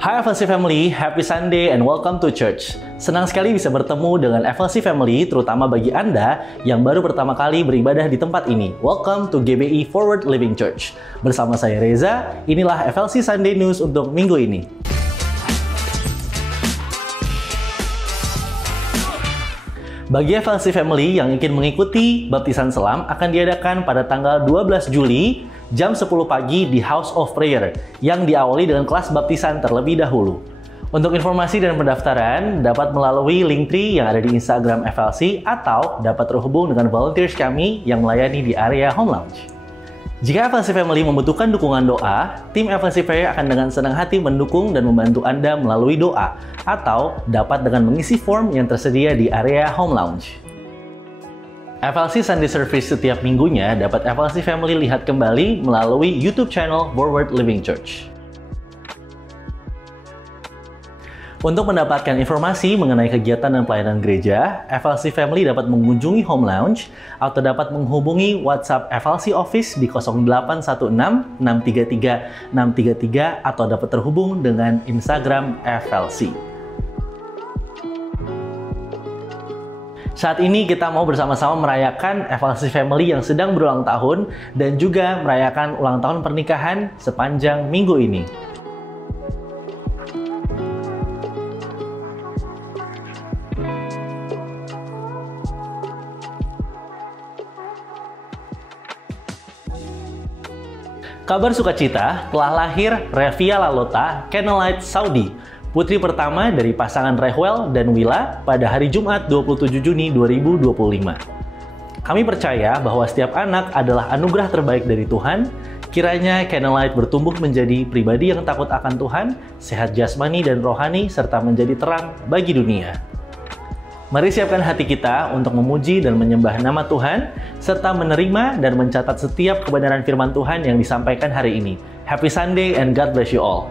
Hai FLC Family, happy Sunday and welcome to church. Senang sekali bisa bertemu dengan FLC Family, terutama bagi Anda yang baru pertama kali beribadah di tempat ini. Welcome to GBI Forward Living Church. Bersama saya Reza, inilah FLC Sunday News untuk minggu ini. Bagi FLC Family yang ingin mengikuti baptisan selam akan diadakan pada tanggal 12 Juli jam 10 pagi di House of Prayer yang diawali dengan kelas baptisan terlebih dahulu. Untuk informasi dan pendaftaran dapat melalui Linktree yang ada di Instagram FLC atau dapat terhubung dengan volunteers kami yang melayani di area Home Lounge. Jika FLC Family membutuhkan dukungan doa, tim FLC Prayer akan dengan senang hati mendukung dan membantu Anda melalui doa atau dapat dengan mengisi form yang tersedia di area Home Lounge. FLC Sunday Service setiap minggunya dapat FLC Family lihat kembali melalui YouTube channel Forward Living Church. Untuk mendapatkan informasi mengenai kegiatan dan pelayanan gereja, FLC Family dapat mengunjungi Home Lounge atau dapat menghubungi WhatsApp FLC Office di 0816 633 633 atau dapat terhubung dengan Instagram FLC. Saat ini kita mau bersama-sama merayakan FLC Family yang sedang berulang tahun dan juga merayakan ulang tahun pernikahan sepanjang minggu ini. Kabar sukacita, telah lahir Revia Lalota Kennelite Saudi, putri pertama dari pasangan Rehwel dan Willa pada hari Jumat 27 Juni 2025. Kami percaya bahwa setiap anak adalah anugerah terbaik dari Tuhan. Kiranya Kennelite bertumbuh menjadi pribadi yang takut akan Tuhan, sehat jasmani dan rohani, serta menjadi terang bagi dunia. Mari siapkan hati kita untuk memuji dan menyembah nama Tuhan, serta menerima dan mencatat setiap kebenaran firman Tuhan yang disampaikan hari ini. Happy Sunday and God bless you all.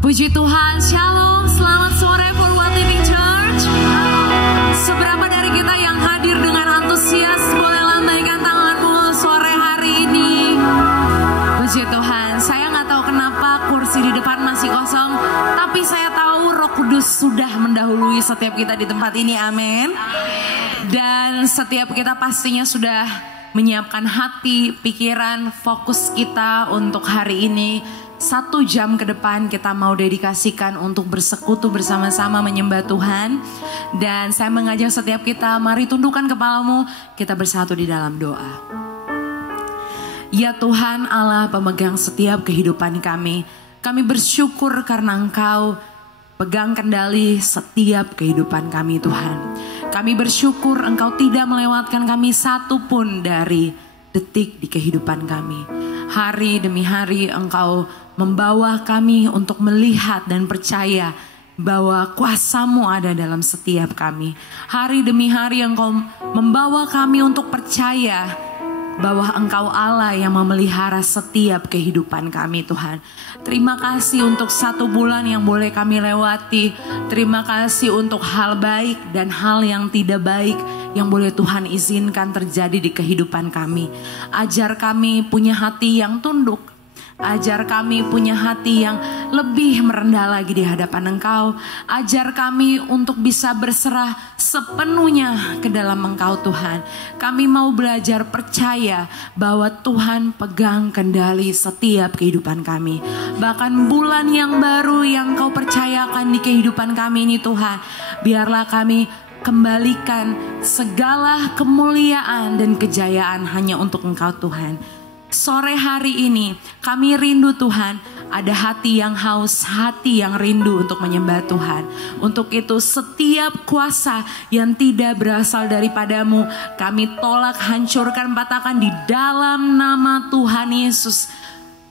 Puji Tuhan, Shalom, selamat sore Forward Living Church. Seberapa dari kita yang hadir dengan antusias, boleh lambaikan tanganmu sore hari ini. Puji Tuhan, saya nggak tahu kenapa kursi di depan masih kosong, tapi saya tahu Roh Kudus sudah mendahului setiap kita di tempat ini, amin. Dan setiap kita pastinya sudah menyiapkan hati, pikiran, fokus kita untuk hari ini. 1 jam ke depan kita mau dedikasikan untuk bersekutu bersama-sama menyembah Tuhan. Dan saya mengajak setiap kita, mari tundukkan kepalamu, kita bersatu di dalam doa. Ya Tuhan Allah pemegang setiap kehidupan kami bersyukur karena Engkau pegang kendali setiap kehidupan kami Tuhan. Kami bersyukur Engkau tidak melewatkan kami satu pun dari detik di kehidupan kami. Hari demi hari Engkau membawa kami untuk melihat dan percaya bahwa kuasa-Mu ada dalam setiap kami. Hari demi hari Engkau membawa kami untuk percaya bahwa Engkau Allah yang memelihara setiap kehidupan kami Tuhan. Terima kasih untuk 1 bulan yang boleh kami lewati. Terima kasih untuk hal baik dan hal yang tidak baik yang boleh Tuhan izinkan terjadi di kehidupan kami. Ajar kami punya hati yang tunduk. Ajar kami punya hati yang lebih merendah lagi di hadapan Engkau. Ajar kami untuk bisa berserah sepenuhnya ke dalam Engkau Tuhan. Kami mau belajar percaya bahwa Tuhan pegang kendali setiap kehidupan kami. Bahkan bulan yang baru yang Kau percayakan di kehidupan kami ini Tuhan, biarlah kami kembalikan segala kemuliaan dan kejayaan hanya untuk Engkau Tuhan. Sore hari ini kami rindu Tuhan, ada hati yang haus, hati yang rindu untuk menyembah Tuhan. Untuk itu setiap kuasa yang tidak berasal daripadamu kami tolak, hancurkan, patahkan di dalam nama Tuhan Yesus.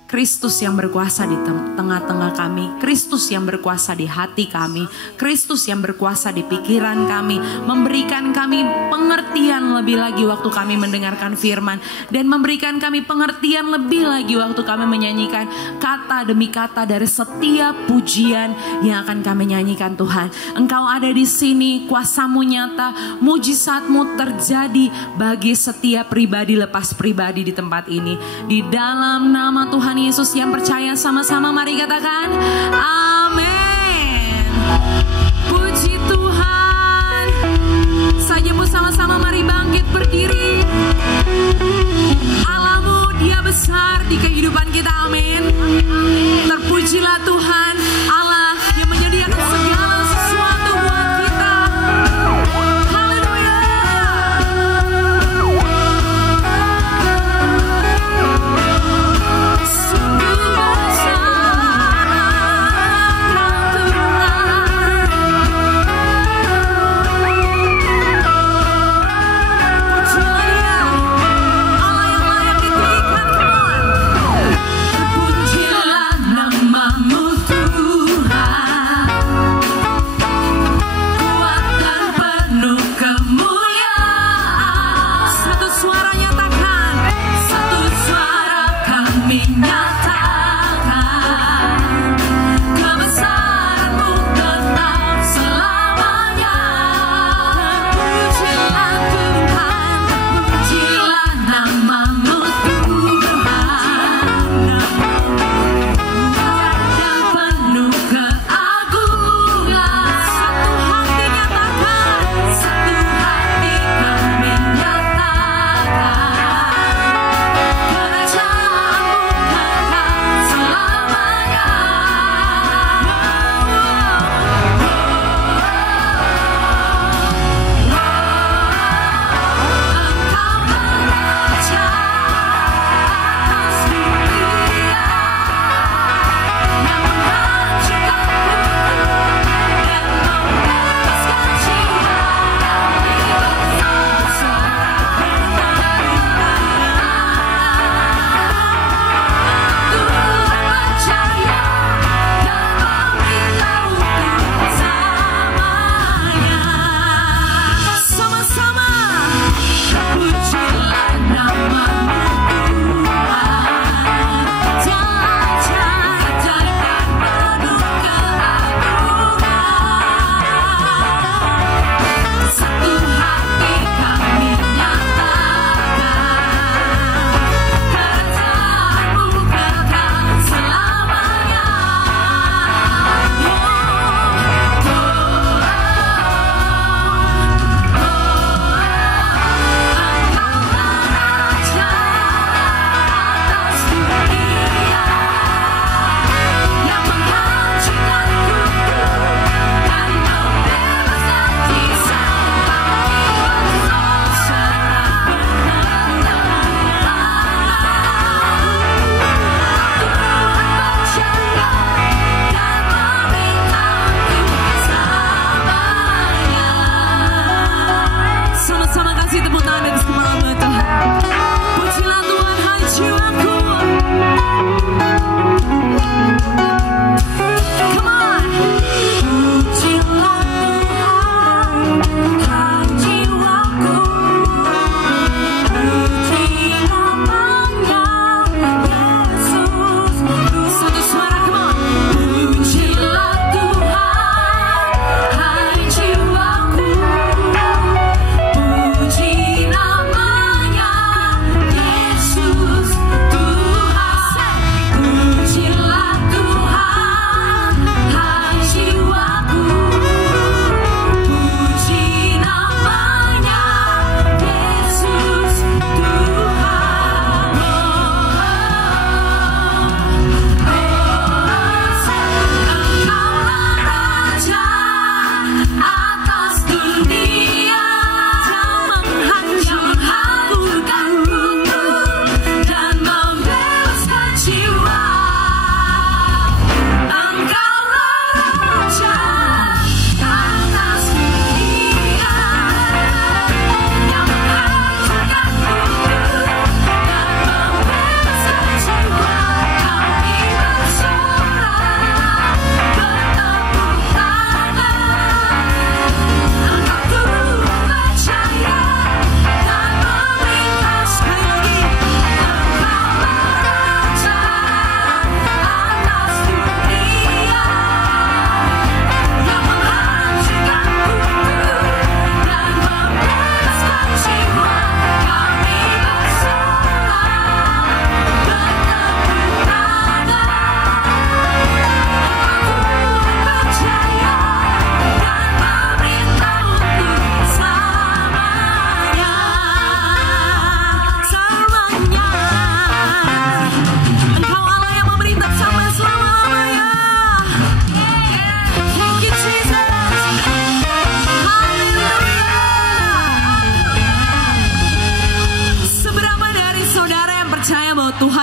Kristus yang berkuasa di tengah-tengah kami, Kristus yang berkuasa di hati kami, Kristus yang berkuasa di pikiran kami, memberikan kami pengertian lebih lagi waktu kami mendengarkan firman, dan memberikan kami pengertian lebih lagi waktu kami menyanyikan kata demi kata dari setiap pujian yang akan kami nyanyikan Tuhan. Engkau ada di sini, kuasa-Mu nyata, mujizat-Mu terjadi bagi setiap pribadi lepas pribadi di tempat ini. Di dalam nama Tuhan Yesus yang percaya, sama-sama mari katakan amin. Puji Tuhan. Sajamu sama-sama mari bangkit berdiri. Allah-Mu Dia besar di kehidupan kita, amin. Terpujilah Tuhan Allah yang menyediakan segala sesuatu buat kita. Haleluya.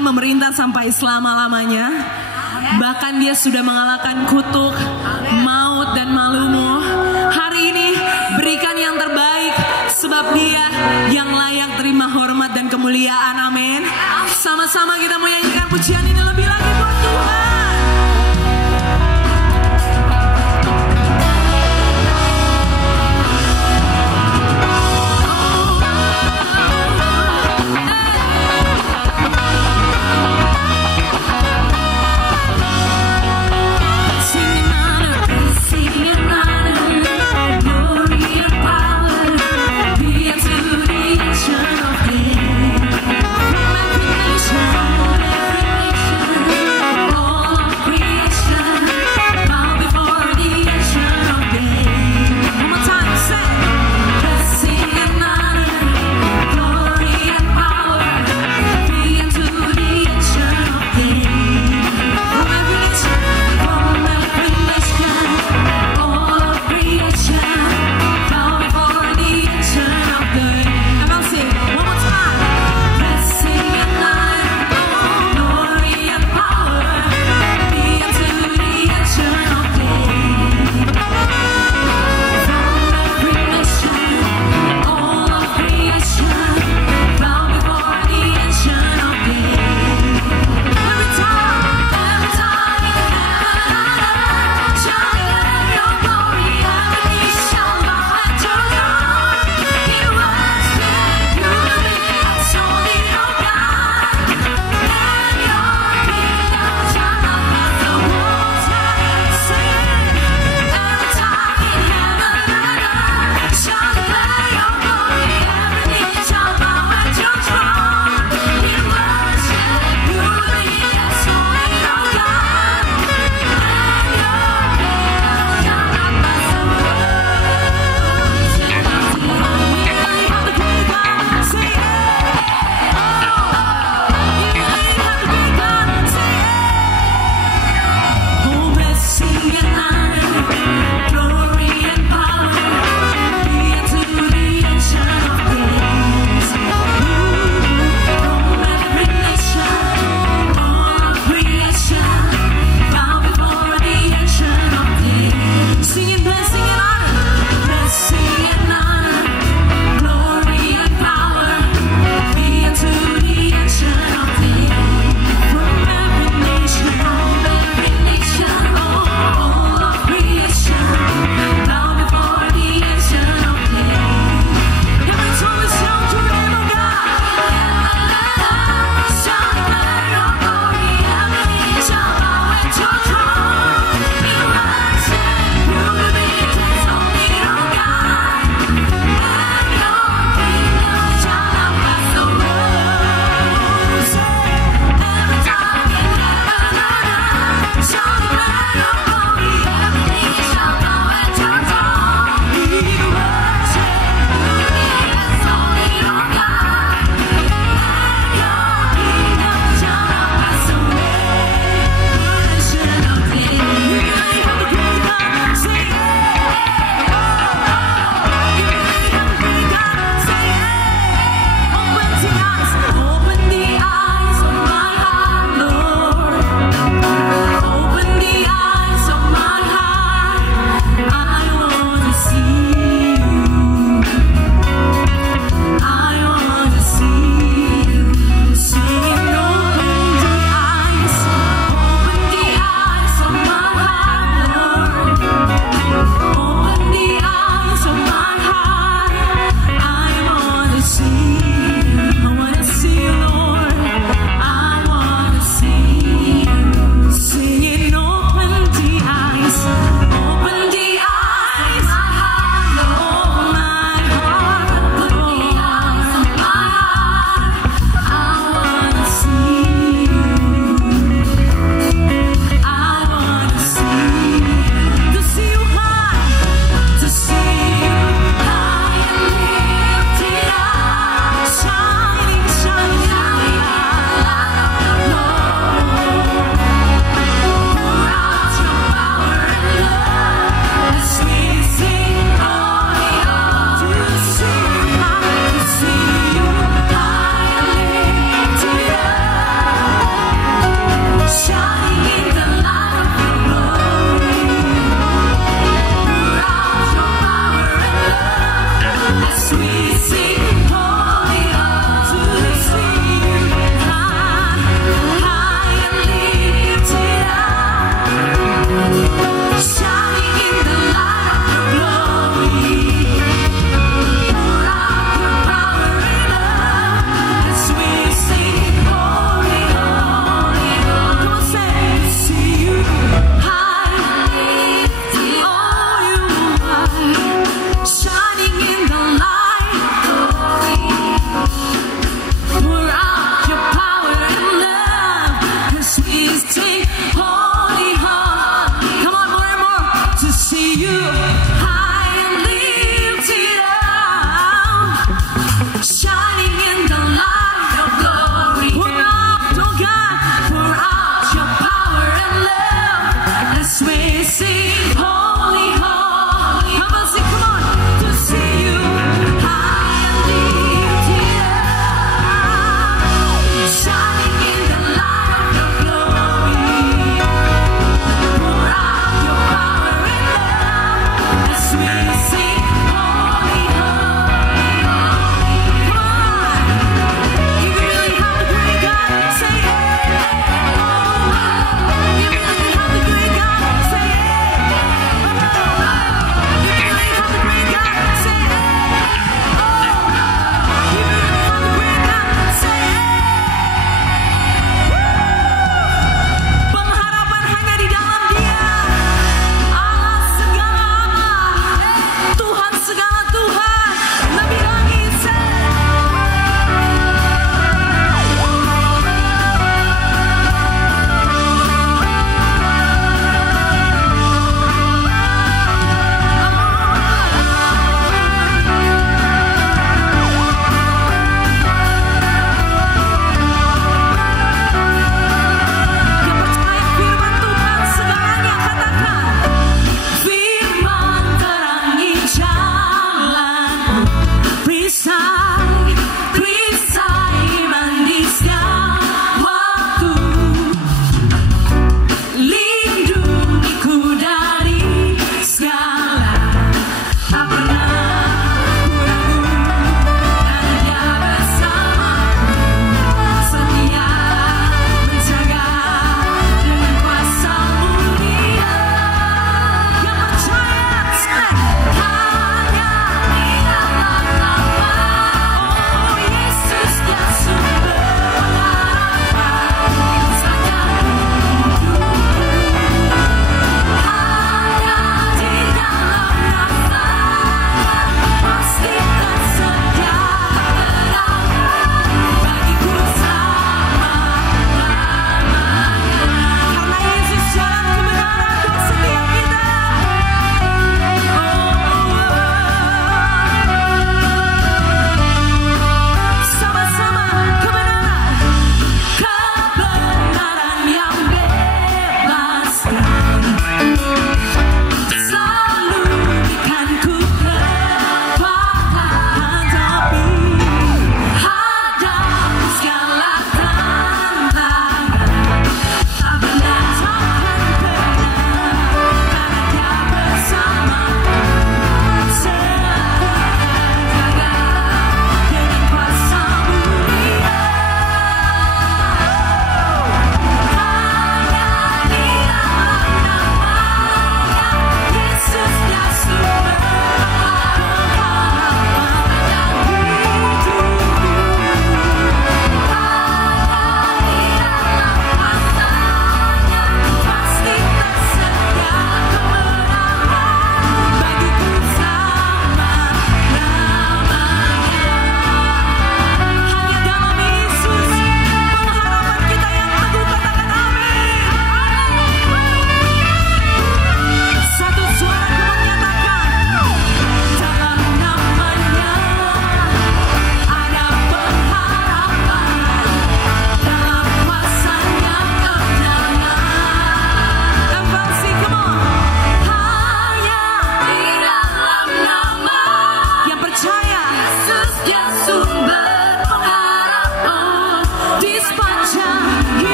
akan memerintah sampai selama-lamanya. Bahkan dia sudah mengalahkan kutuk, maut dan malumu. Hari ini berikan yang terbaik, sebab dia yang layak terima hormat dan kemuliaan. Amin. Sama-sama kita mau nyanyikan pujian ini lebih lagi buat Tuhan. Sing another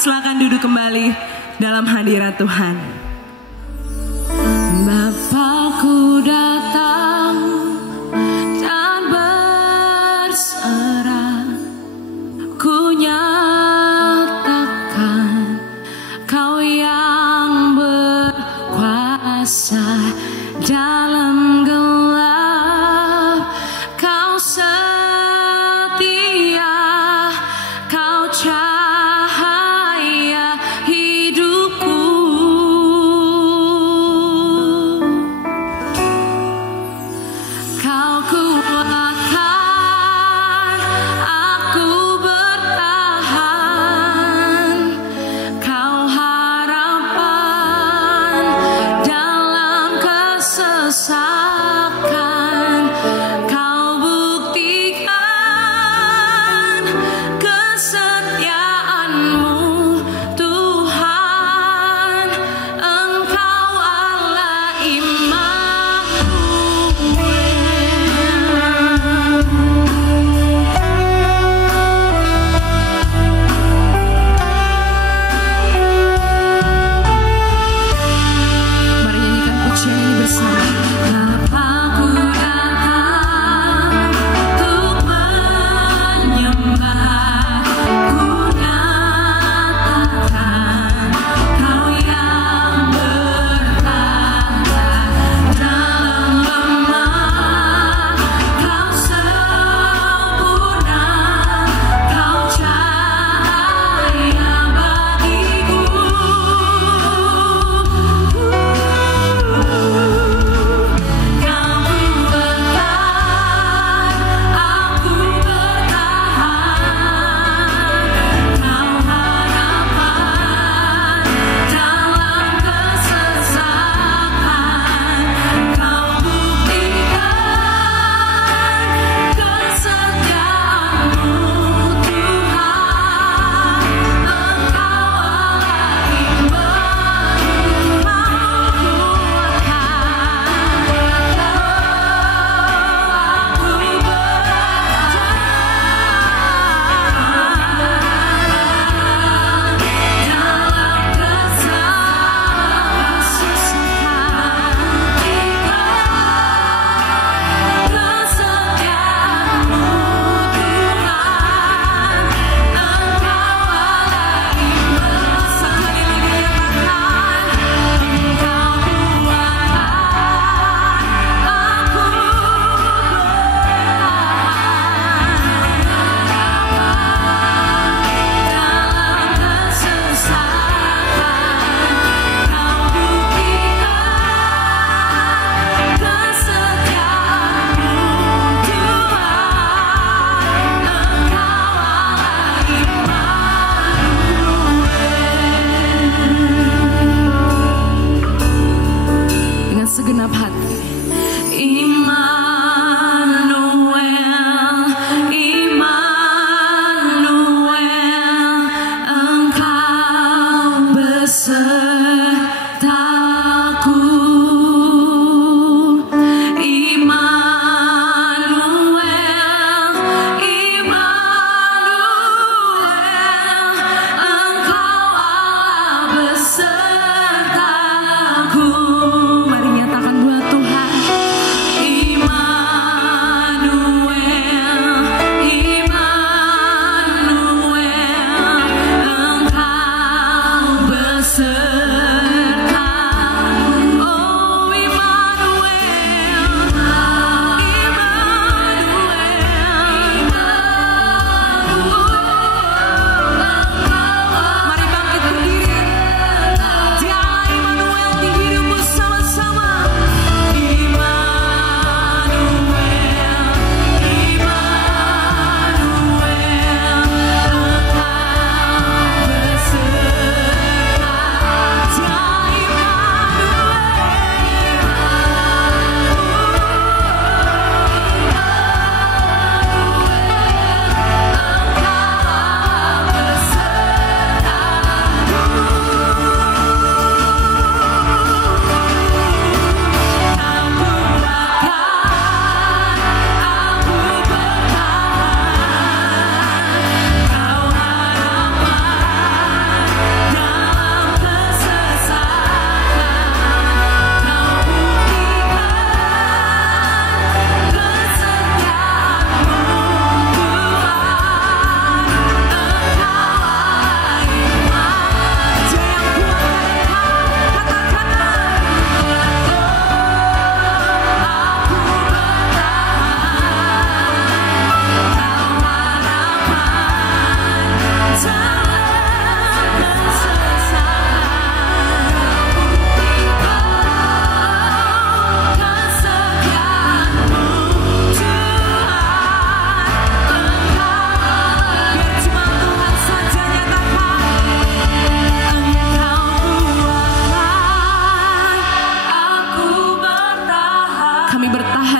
Silakan duduk kembali dalam hadirat Tuhan. Bapakku datang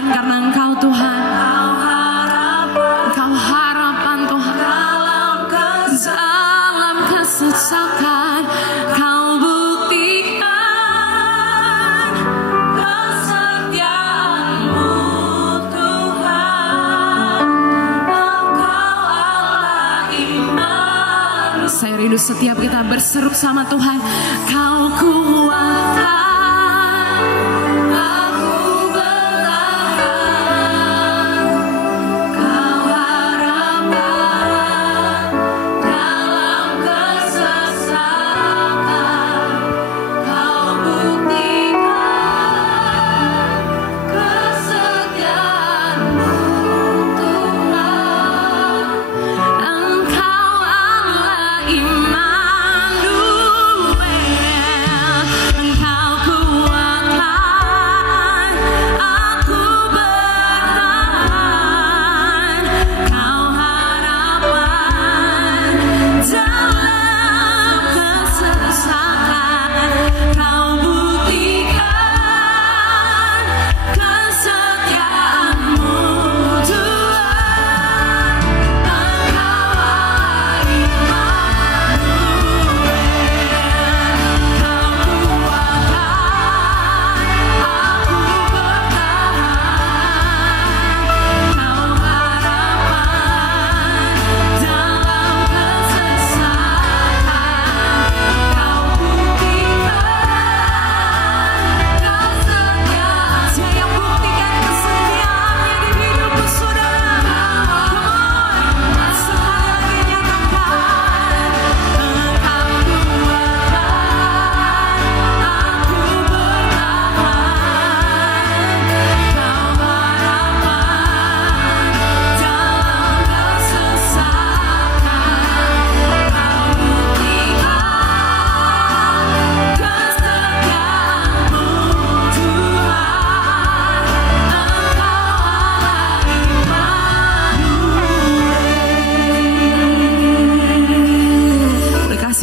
Tuhan, karena Engkau Tuhan. Engkau harapan Tuhan. Dalam kesesakan Kau buktikan kesetiaan-Mu Tuhan. Engkau Allah iman. Saya rindu setiap kita berseru sama Tuhan. Kau kuatkan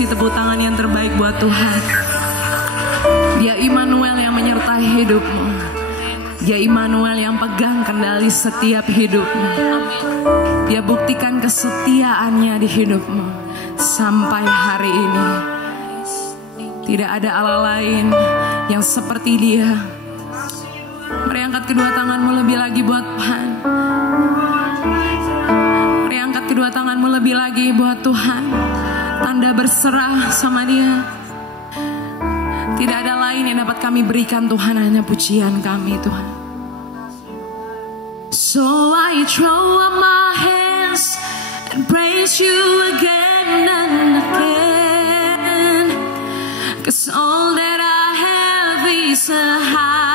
tepuk tangan yang terbaik buat Tuhan. Dia Immanuel yang menyertai hidupmu. Dia Immanuel yang pegang kendali setiap hidupmu. Dia buktikan kesetiaannya di hidupmu sampai hari ini. Tidak ada Allah lain yang seperti Dia. Mari angkat kedua tanganmu lebih lagi buat Tuhan. Mari angkat kedua tanganmu lebih lagi buat Tuhan. Tanda berserah sama Dia. Tidak ada lain yang dapat kami berikan Tuhan, hanya pujian kami Tuhan. So I throw up my hands and praise You again and again, 'cause all that I have is a hallelujah.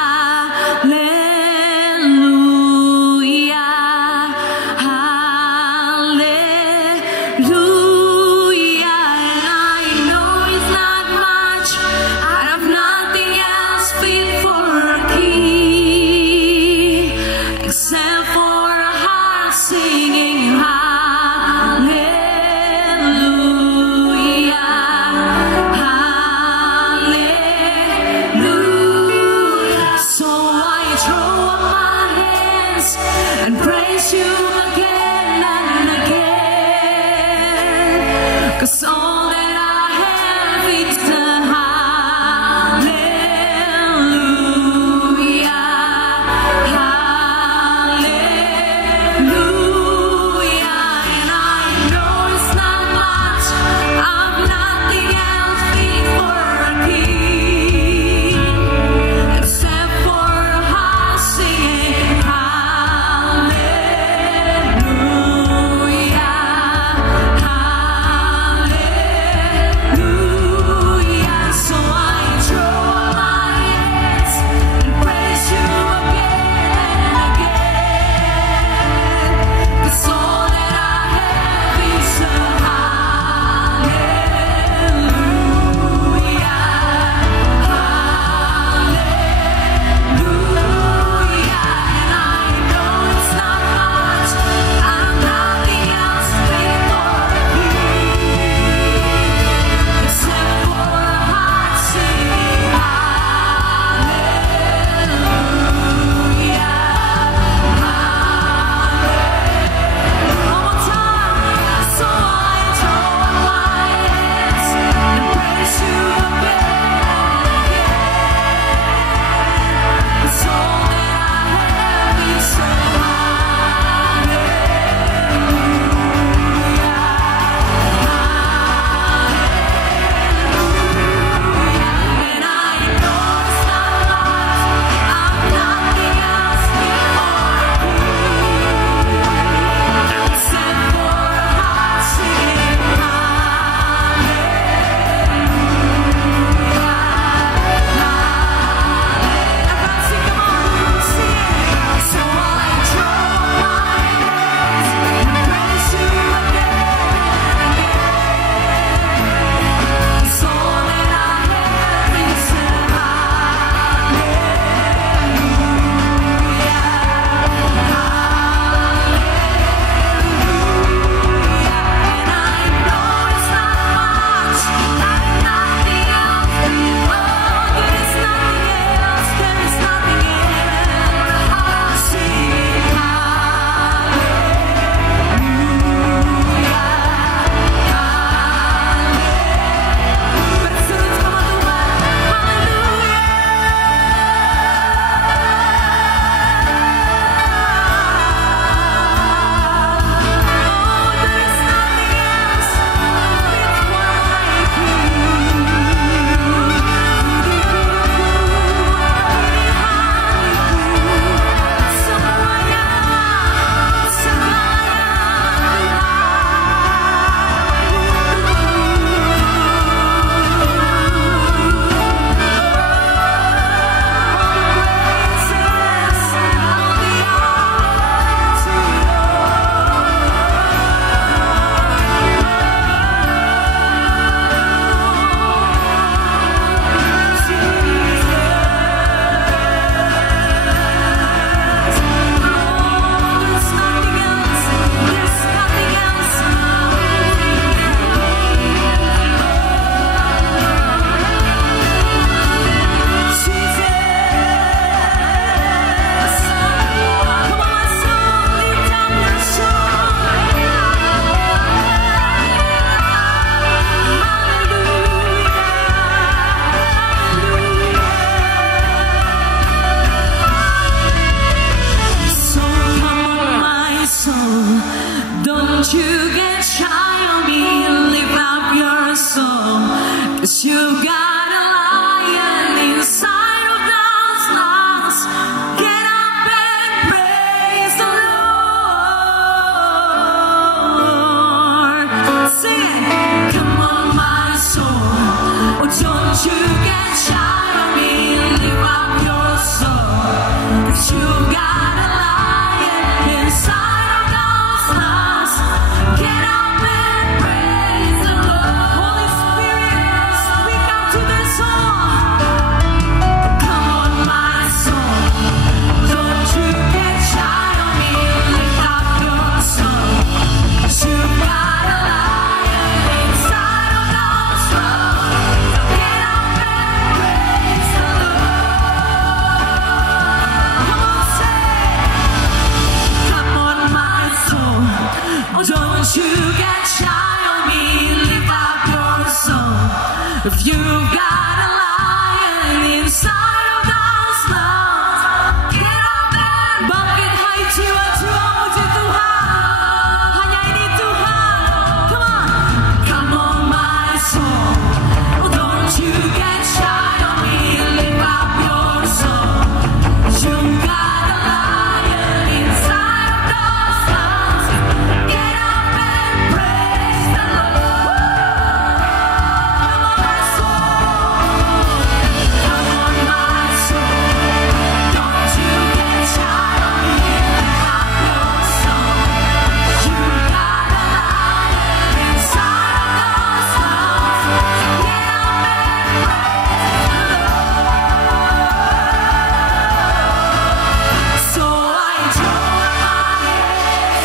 you get shy on me, lift up your song. If you've got a lion inside of those lungs, get up and bangkit hai jiwa-jiwa muji Tuhan. Hanya ini Tuhan. Come on my soul. Don't you get shy on me, lift up your song. You've got a lion inside of those lungs. Get up and praise the Lord. Come on my soul. Come on my soul. Don't you get shy on me, lift up your song. You've got a lion inside of those lungs. Get up and praise the Lord. So I throw up my hands,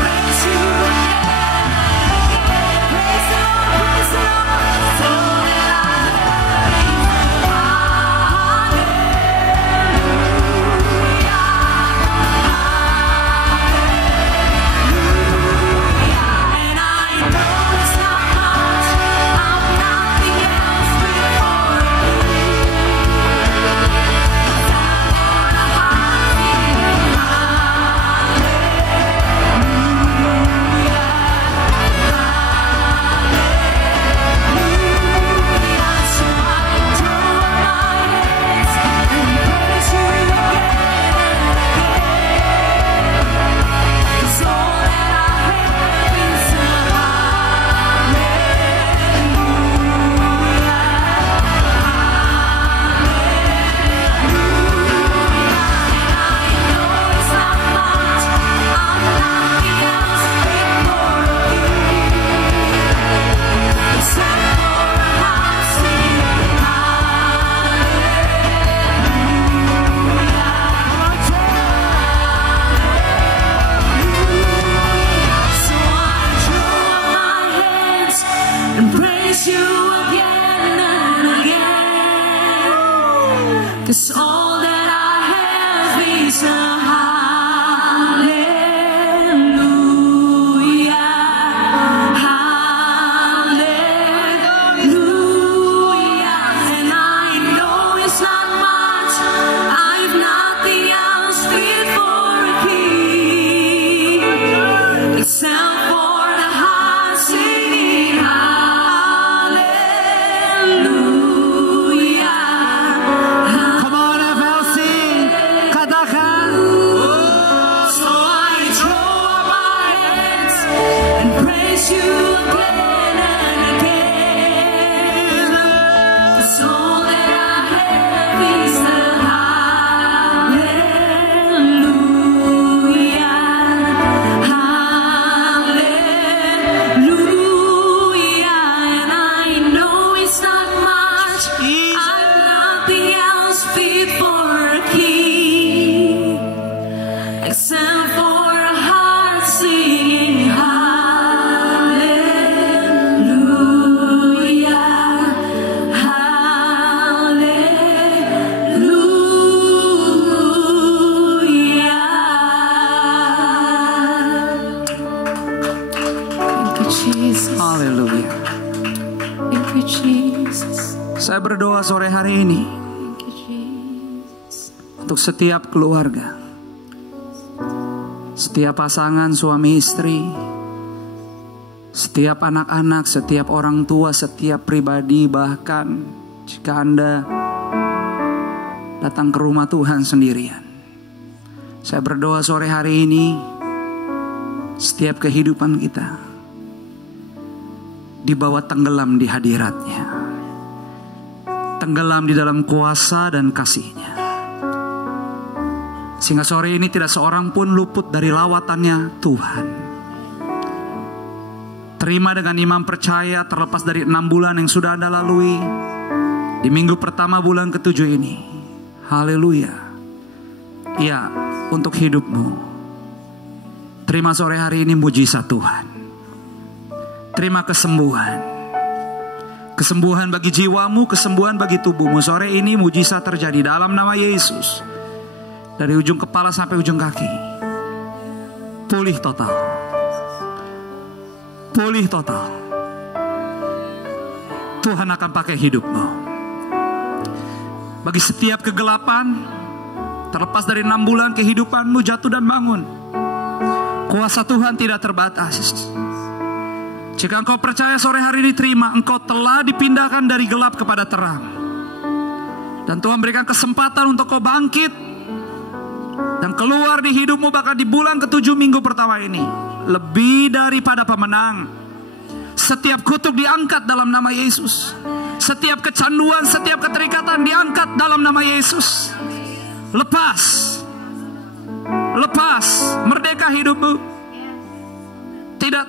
praise you again and again. Praise the Lord, so that I and I know it's not much, I'm nothing else before so I throw up my hands and praise you again and again. It's all that I have is a and praise you again and again. 'Cause all that I have is a hallelujah, hallelujah. And I know it's not much, I've nothing else fit for a king, except for the heart singing hallelujah. Come on FLC, katakan. So I throw up my hands and praise you again and again. 'Cause all that I have is a hallelujah, hallelujah. And I know it's not much, I'm nothing else fit for a king, except for a heart singing hallelujah, hallelujah. Thank you, Jesus. Haleluya. Thank you, Jesus. Saya berdoa sore hari ini Thank you, Jesus. untuk setiap keluarga, setiap pasangan suami istri, setiap anak-anak, setiap orang tua, setiap pribadi, bahkan jika Anda datang ke rumah Tuhan sendirian. Saya berdoa sore hari ini setiap kehidupan kita dibawa tenggelam di hadirat-Nya, tenggelam di dalam kuasa dan kasih-Nya, sehingga sore ini tidak seorang pun luput dari lawatannya Tuhan. Terima dengan iman percaya, terlepas dari 6 bulan yang sudah Anda lalui, di minggu pertama bulan ke-7 ini. Haleluya. Ya, untuk hidupmu. Terima sore hari ini mujizat Tuhan. Terima kesembuhan. Kesembuhan bagi jiwamu, kesembuhan bagi tubuhmu. Sore ini mujizat terjadi dalam nama Yesus. Dari ujung kepala sampai ujung kaki. Pulih total. pulih total. Tuhan akan pakai hidupmu. Bagi setiap kegelapan, terlepas dari 6 bulan kehidupanmu jatuh dan bangun, kuasa Tuhan tidak terbatas. Jika engkau percaya sore hari ini, terima, engkau telah dipindahkan dari gelap kepada terang. Dan Tuhan berikan kesempatan untuk kau bangkit dan keluar di hidupmu, bahkan di bulan ke-7 minggu pertama ini, lebih daripada pemenang. Setiap kutuk diangkat dalam nama Yesus. Setiap kecanduan, setiap keterikatan diangkat dalam nama Yesus. Lepas, merdeka hidupmu. Tidak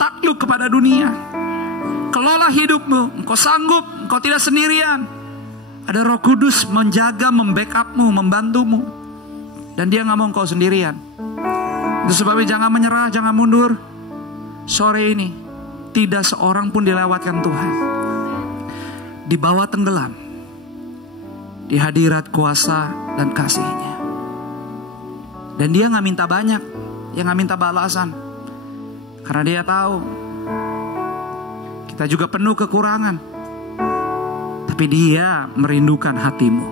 takluk kepada dunia. Kelola hidupmu. Engkau sanggup, engkau tidak sendirian. Ada Roh Kudus menjaga, membackupmu, membantumu. Dan dia gak mau engkau sendirian. Itu sebabnya jangan menyerah, jangan mundur. Sore ini tidak seorang pun dilewatkan Tuhan. Dibawa tenggelam di hadirat kuasa dan kasih-Nya. Dan dia gak minta banyak, dia gak minta balasan. Karena dia tahu kita juga penuh kekurangan. Tapi dia merindukan hatimu.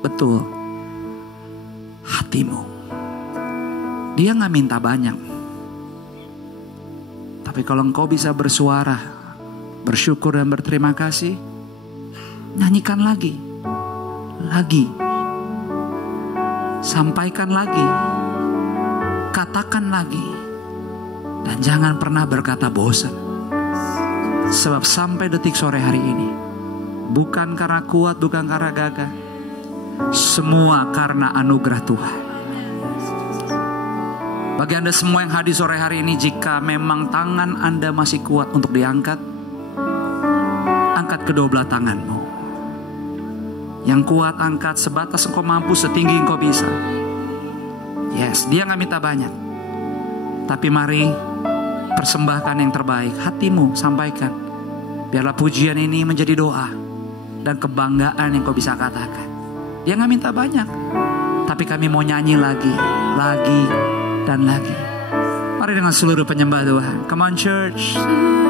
Betul, hatimu. Dia gak minta banyak. Tapi kalau engkau bisa bersuara, bersyukur dan berterima kasih, nyanyikan lagi. Sampaikan lagi. Katakan lagi. Dan jangan pernah berkata bosan. Sebab sampai detik sore hari ini, bukan karena kuat, bukan karena gagah, semua karena anugerah Tuhan. Bagi Anda semua yang hadir sore hari ini, jika memang tangan Anda masih kuat untuk diangkat, angkat kedua belah tanganmu. Yang kuat angkat sebatas engkau mampu, setinggi engkau bisa. Yes, dia gak minta banyak. Tapi mari persembahkan yang terbaik. Hatimu sampaikan. Biarlah pujian ini menjadi doa dan kebanggaan yang kau bisa katakan. Dia gak minta banyak. Tapi kami mau nyanyi lagi dan lagi. Mari dengan seluruh penyembah Tuhan. Come on church. Hallelujah.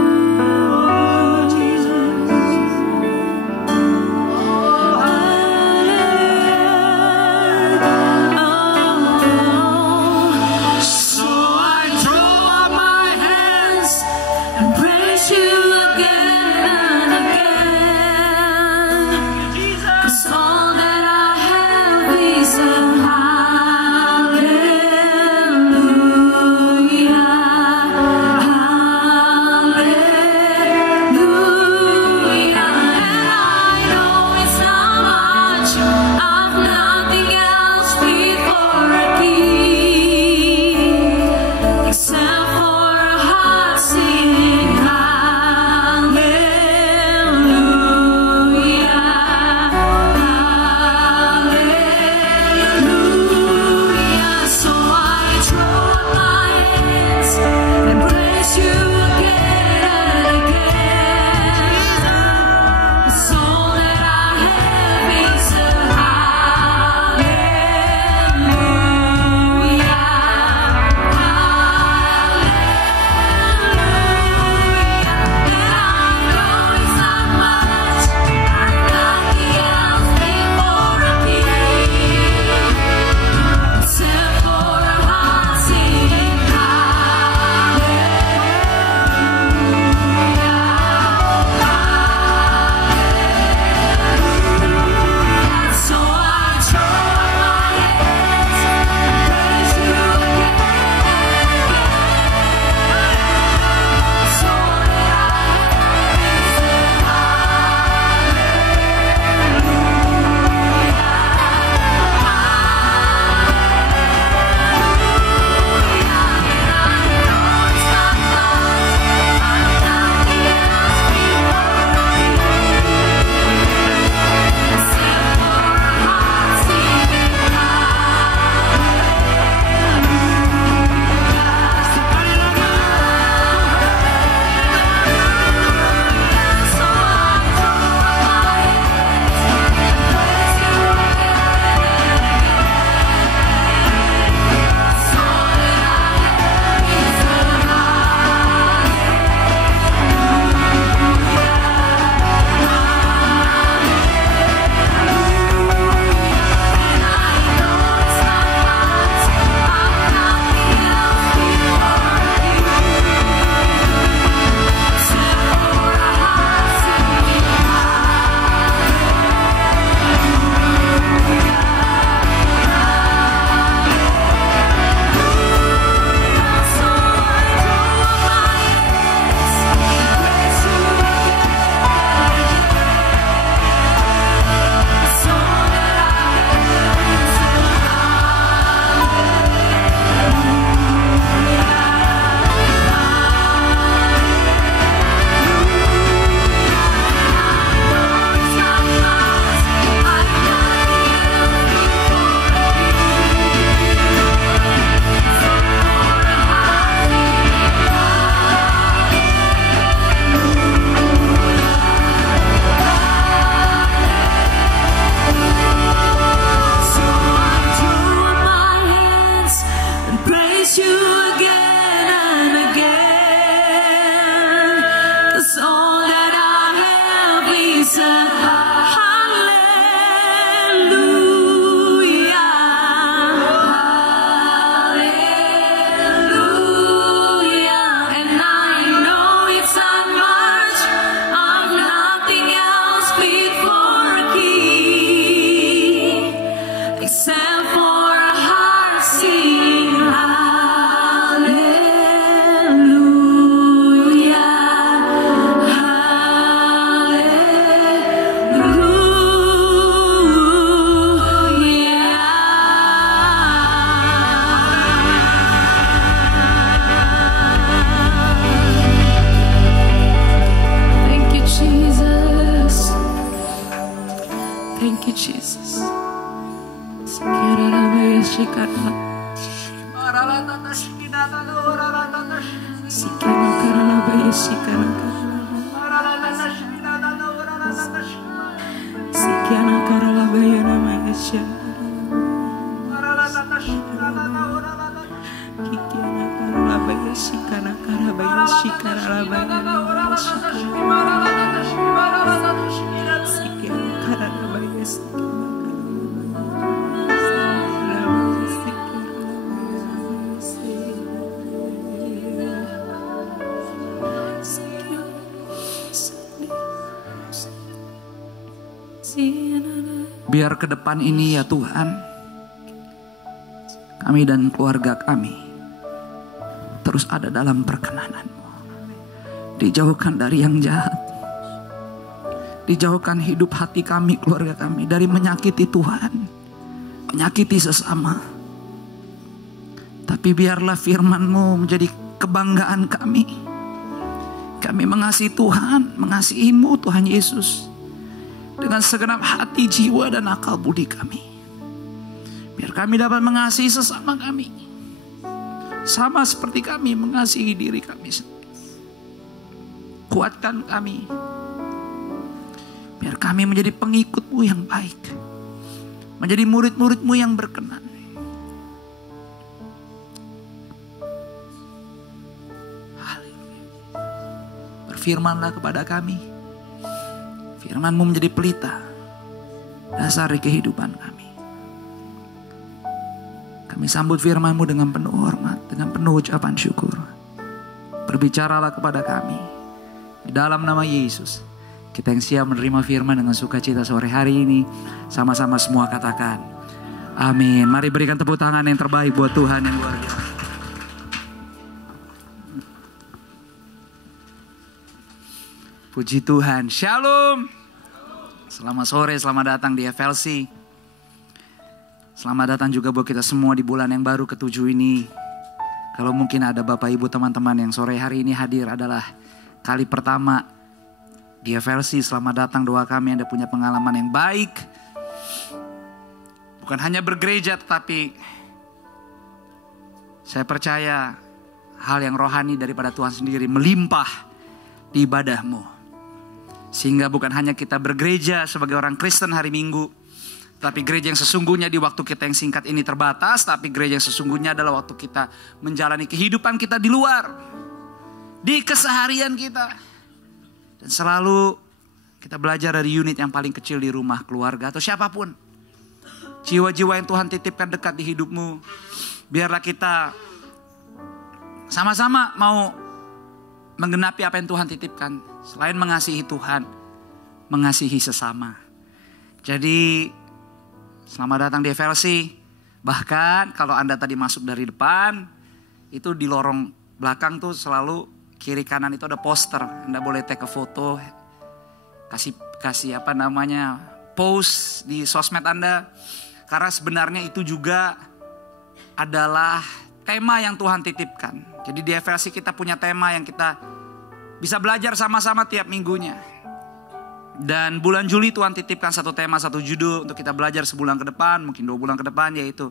sing Biar ke depan ini ya Tuhan, kami dan keluarga kami terus ada dalam perkenanan-Mu. Dijauhkan dari yang jahat. Dijauhkan hidup hati kami, keluarga kami dari menyakiti Tuhan, menyakiti sesama. Tapi biarlah firman-Mu menjadi kebanggaan kami. Kami mengasihi Tuhan, mengasihi-Mu Tuhan Yesus, dengan segenap hati, jiwa, dan akal budi kami. Biar kami dapat mengasihi sesama kami, sama seperti kami mengasihi diri kami sendiri. Kuatkan kami, biar kami menjadi pengikut-Mu yang baik, menjadi murid-murid-Mu yang berkenan. Haleluya. Berfirmanlah kepada kami. Firman-Mu menjadi pelita, dasar kehidupan kami. Kami sambut firman-Mu dengan penuh hormat, dengan penuh ucapan syukur. Berbicaralah kepada kami. Di dalam nama Yesus, kita yang siap menerima firman dengan sukacita sore hari ini, sama-sama semua katakan, amin. Mari berikan tepuk tangan yang terbaik buat Tuhan yang luar biasa. Puji Tuhan. Shalom. Selamat sore, selamat datang di FLC. Selamat datang juga buat kita semua di bulan yang baru ke-7 ini. Kalau mungkin ada Bapak Ibu teman-teman yang sore hari ini hadir adalah kali pertama di FLC, selamat datang. Doa kami Anda punya pengalaman yang baik. Bukan hanya bergereja, tetapi saya percaya hal yang rohani daripada Tuhan sendiri melimpah di ibadah-Mu. Sehingga bukan hanya kita bergereja sebagai orang Kristen hari Minggu, tapi gereja yang sesungguhnya di waktu kita yang singkat ini terbatas. Tapi gereja yang sesungguhnya adalah waktu kita menjalani kehidupan kita di luar, di keseharian kita. Dan selalu kita belajar dari unit yang paling kecil di rumah, keluarga, atau siapapun. Jiwa-jiwa yang Tuhan titipkan dekat di hidupmu. Biarlah kita sama-sama mau menggenapi apa yang Tuhan titipkan. Selain mengasihi Tuhan, mengasihi sesama. Jadi selamat datang di FLC. Bahkan kalau Anda tadi masuk dari depan, itu di lorong belakang tuh selalu kiri kanan itu ada poster. Anda boleh take a foto, kasih apa namanya, post di sosmed Anda. Karena sebenarnya itu juga adalah tema yang Tuhan titipkan. Jadi di FLC kita punya tema yang kita bisa belajar sama-sama tiap minggunya. Dan bulan Juli Tuhan titipkan satu tema, satu judul untuk kita belajar sebulan ke depan, mungkin 2 bulan ke depan, yaitu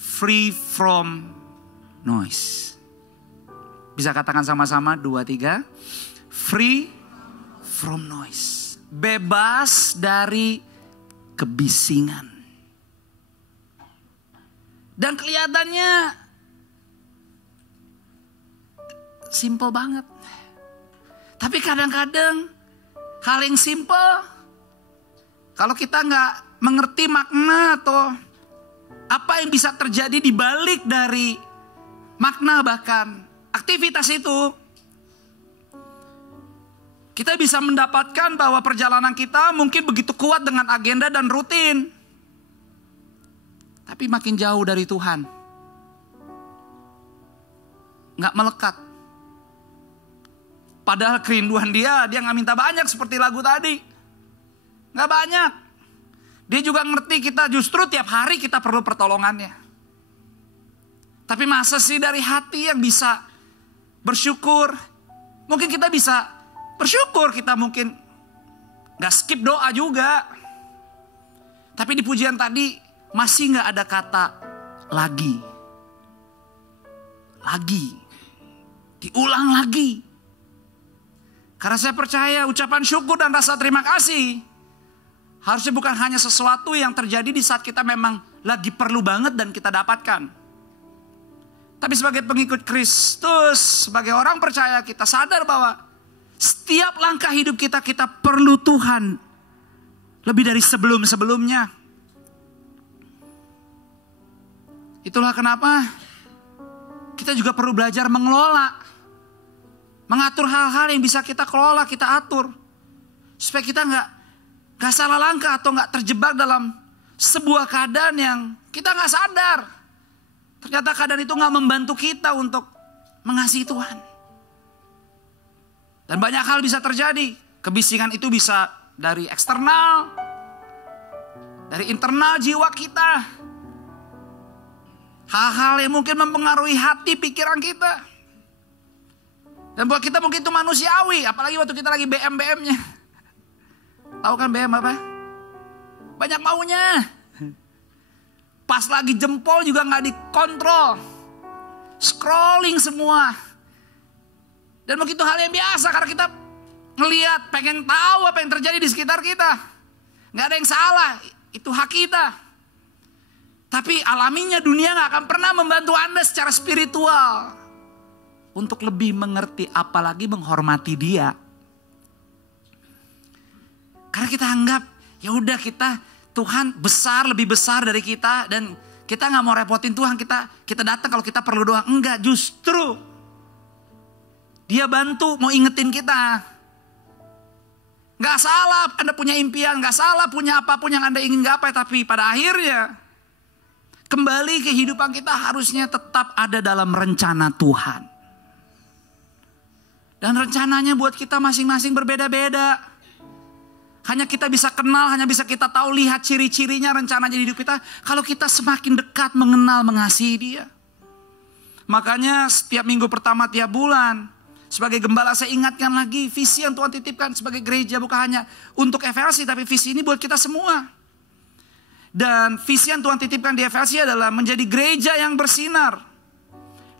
Free from Noise. Bisa katakan sama-sama 2, 3. Free from Noise. Bebas dari kebisingan. Dan kelihatannya simple banget. Tapi kadang-kadang hal yang simple, kalau kita nggak mengerti makna atau apa yang bisa terjadi di balik dari makna bahkan aktivitas itu, kita bisa mendapatkan bahwa perjalanan kita mungkin begitu kuat dengan agenda dan rutin, tapi makin jauh dari Tuhan. nggak melekat. Padahal kerinduan dia nggak minta banyak seperti lagu tadi. Nggak banyak. Dia juga ngerti kita justru tiap hari kita perlu pertolongannya. Tapi masa sih dari hati yang bisa bersyukur? Mungkin kita bisa bersyukur, kita mungkin gak skip doa juga. Tapi di pujian tadi masih gak ada kata lagi. Lagi. Diulang lagi. Karena saya percaya ucapan syukur dan rasa terima kasih harusnya bukan hanya sesuatu yang terjadi di saat kita memang lagi perlu banget dan kita dapatkan. Tapi sebagai pengikut Kristus, sebagai orang percaya, kita sadar bahwa setiap langkah hidup kita perlu Tuhan lebih dari sebelum-sebelumnya. Itulah kenapa kita juga perlu belajar mengelola, mengatur hal-hal yang bisa kita kelola, kita atur, supaya kita nggak salah langkah atau nggak terjebak dalam sebuah keadaan yang kita nggak sadar. Ternyata keadaan itu gak membantu kita untuk mengasihi Tuhan. Dan banyak hal bisa terjadi. Kebisingan itu bisa dari eksternal, dari internal jiwa kita. Hal-hal yang mungkin mempengaruhi hati, pikiran kita. Dan buat kita mungkin itu manusiawi. Apalagi waktu kita lagi BM-BM-nya. Tahu kan BM apa? Banyak maunya. Pas lagi jempol juga gak dikontrol. Scrolling semua. Dan begitu hal yang biasa karena kita ngelihat, pengen tahu apa yang terjadi di sekitar kita. Gak ada yang salah, itu hak kita. Tapi alaminya dunia gak akan pernah membantu Anda secara spiritual untuk lebih mengerti, apalagi menghormati Dia. Karena kita anggap ya udah Tuhan besar, lebih besar dari kita, dan kita nggak mau repotin Tuhan. Kita datang kalau kita perlu doa. Enggak, justru Dia bantu mau ingetin kita. Nggak salah Anda punya impian, nggak salah punya apapun yang Anda ingin gapai, tapi pada akhirnya kembali kehidupan kita harusnya tetap ada dalam rencana Tuhan. Dan rencananya buat kita masing-masing berbeda-beda. Hanya kita bisa kenal, hanya bisa kita tahu, lihat ciri-cirinya, rencananya di hidup kita. Kalau kita semakin dekat mengenal, mengasihi Dia. Makanya setiap minggu pertama tiap bulan, sebagai gembala saya ingatkan lagi visi yang Tuhan titipkan sebagai gereja. Bukan hanya untuk FLC, tapi visi ini buat kita semua. Dan visi yang Tuhan titipkan di FLC adalah menjadi gereja yang bersinar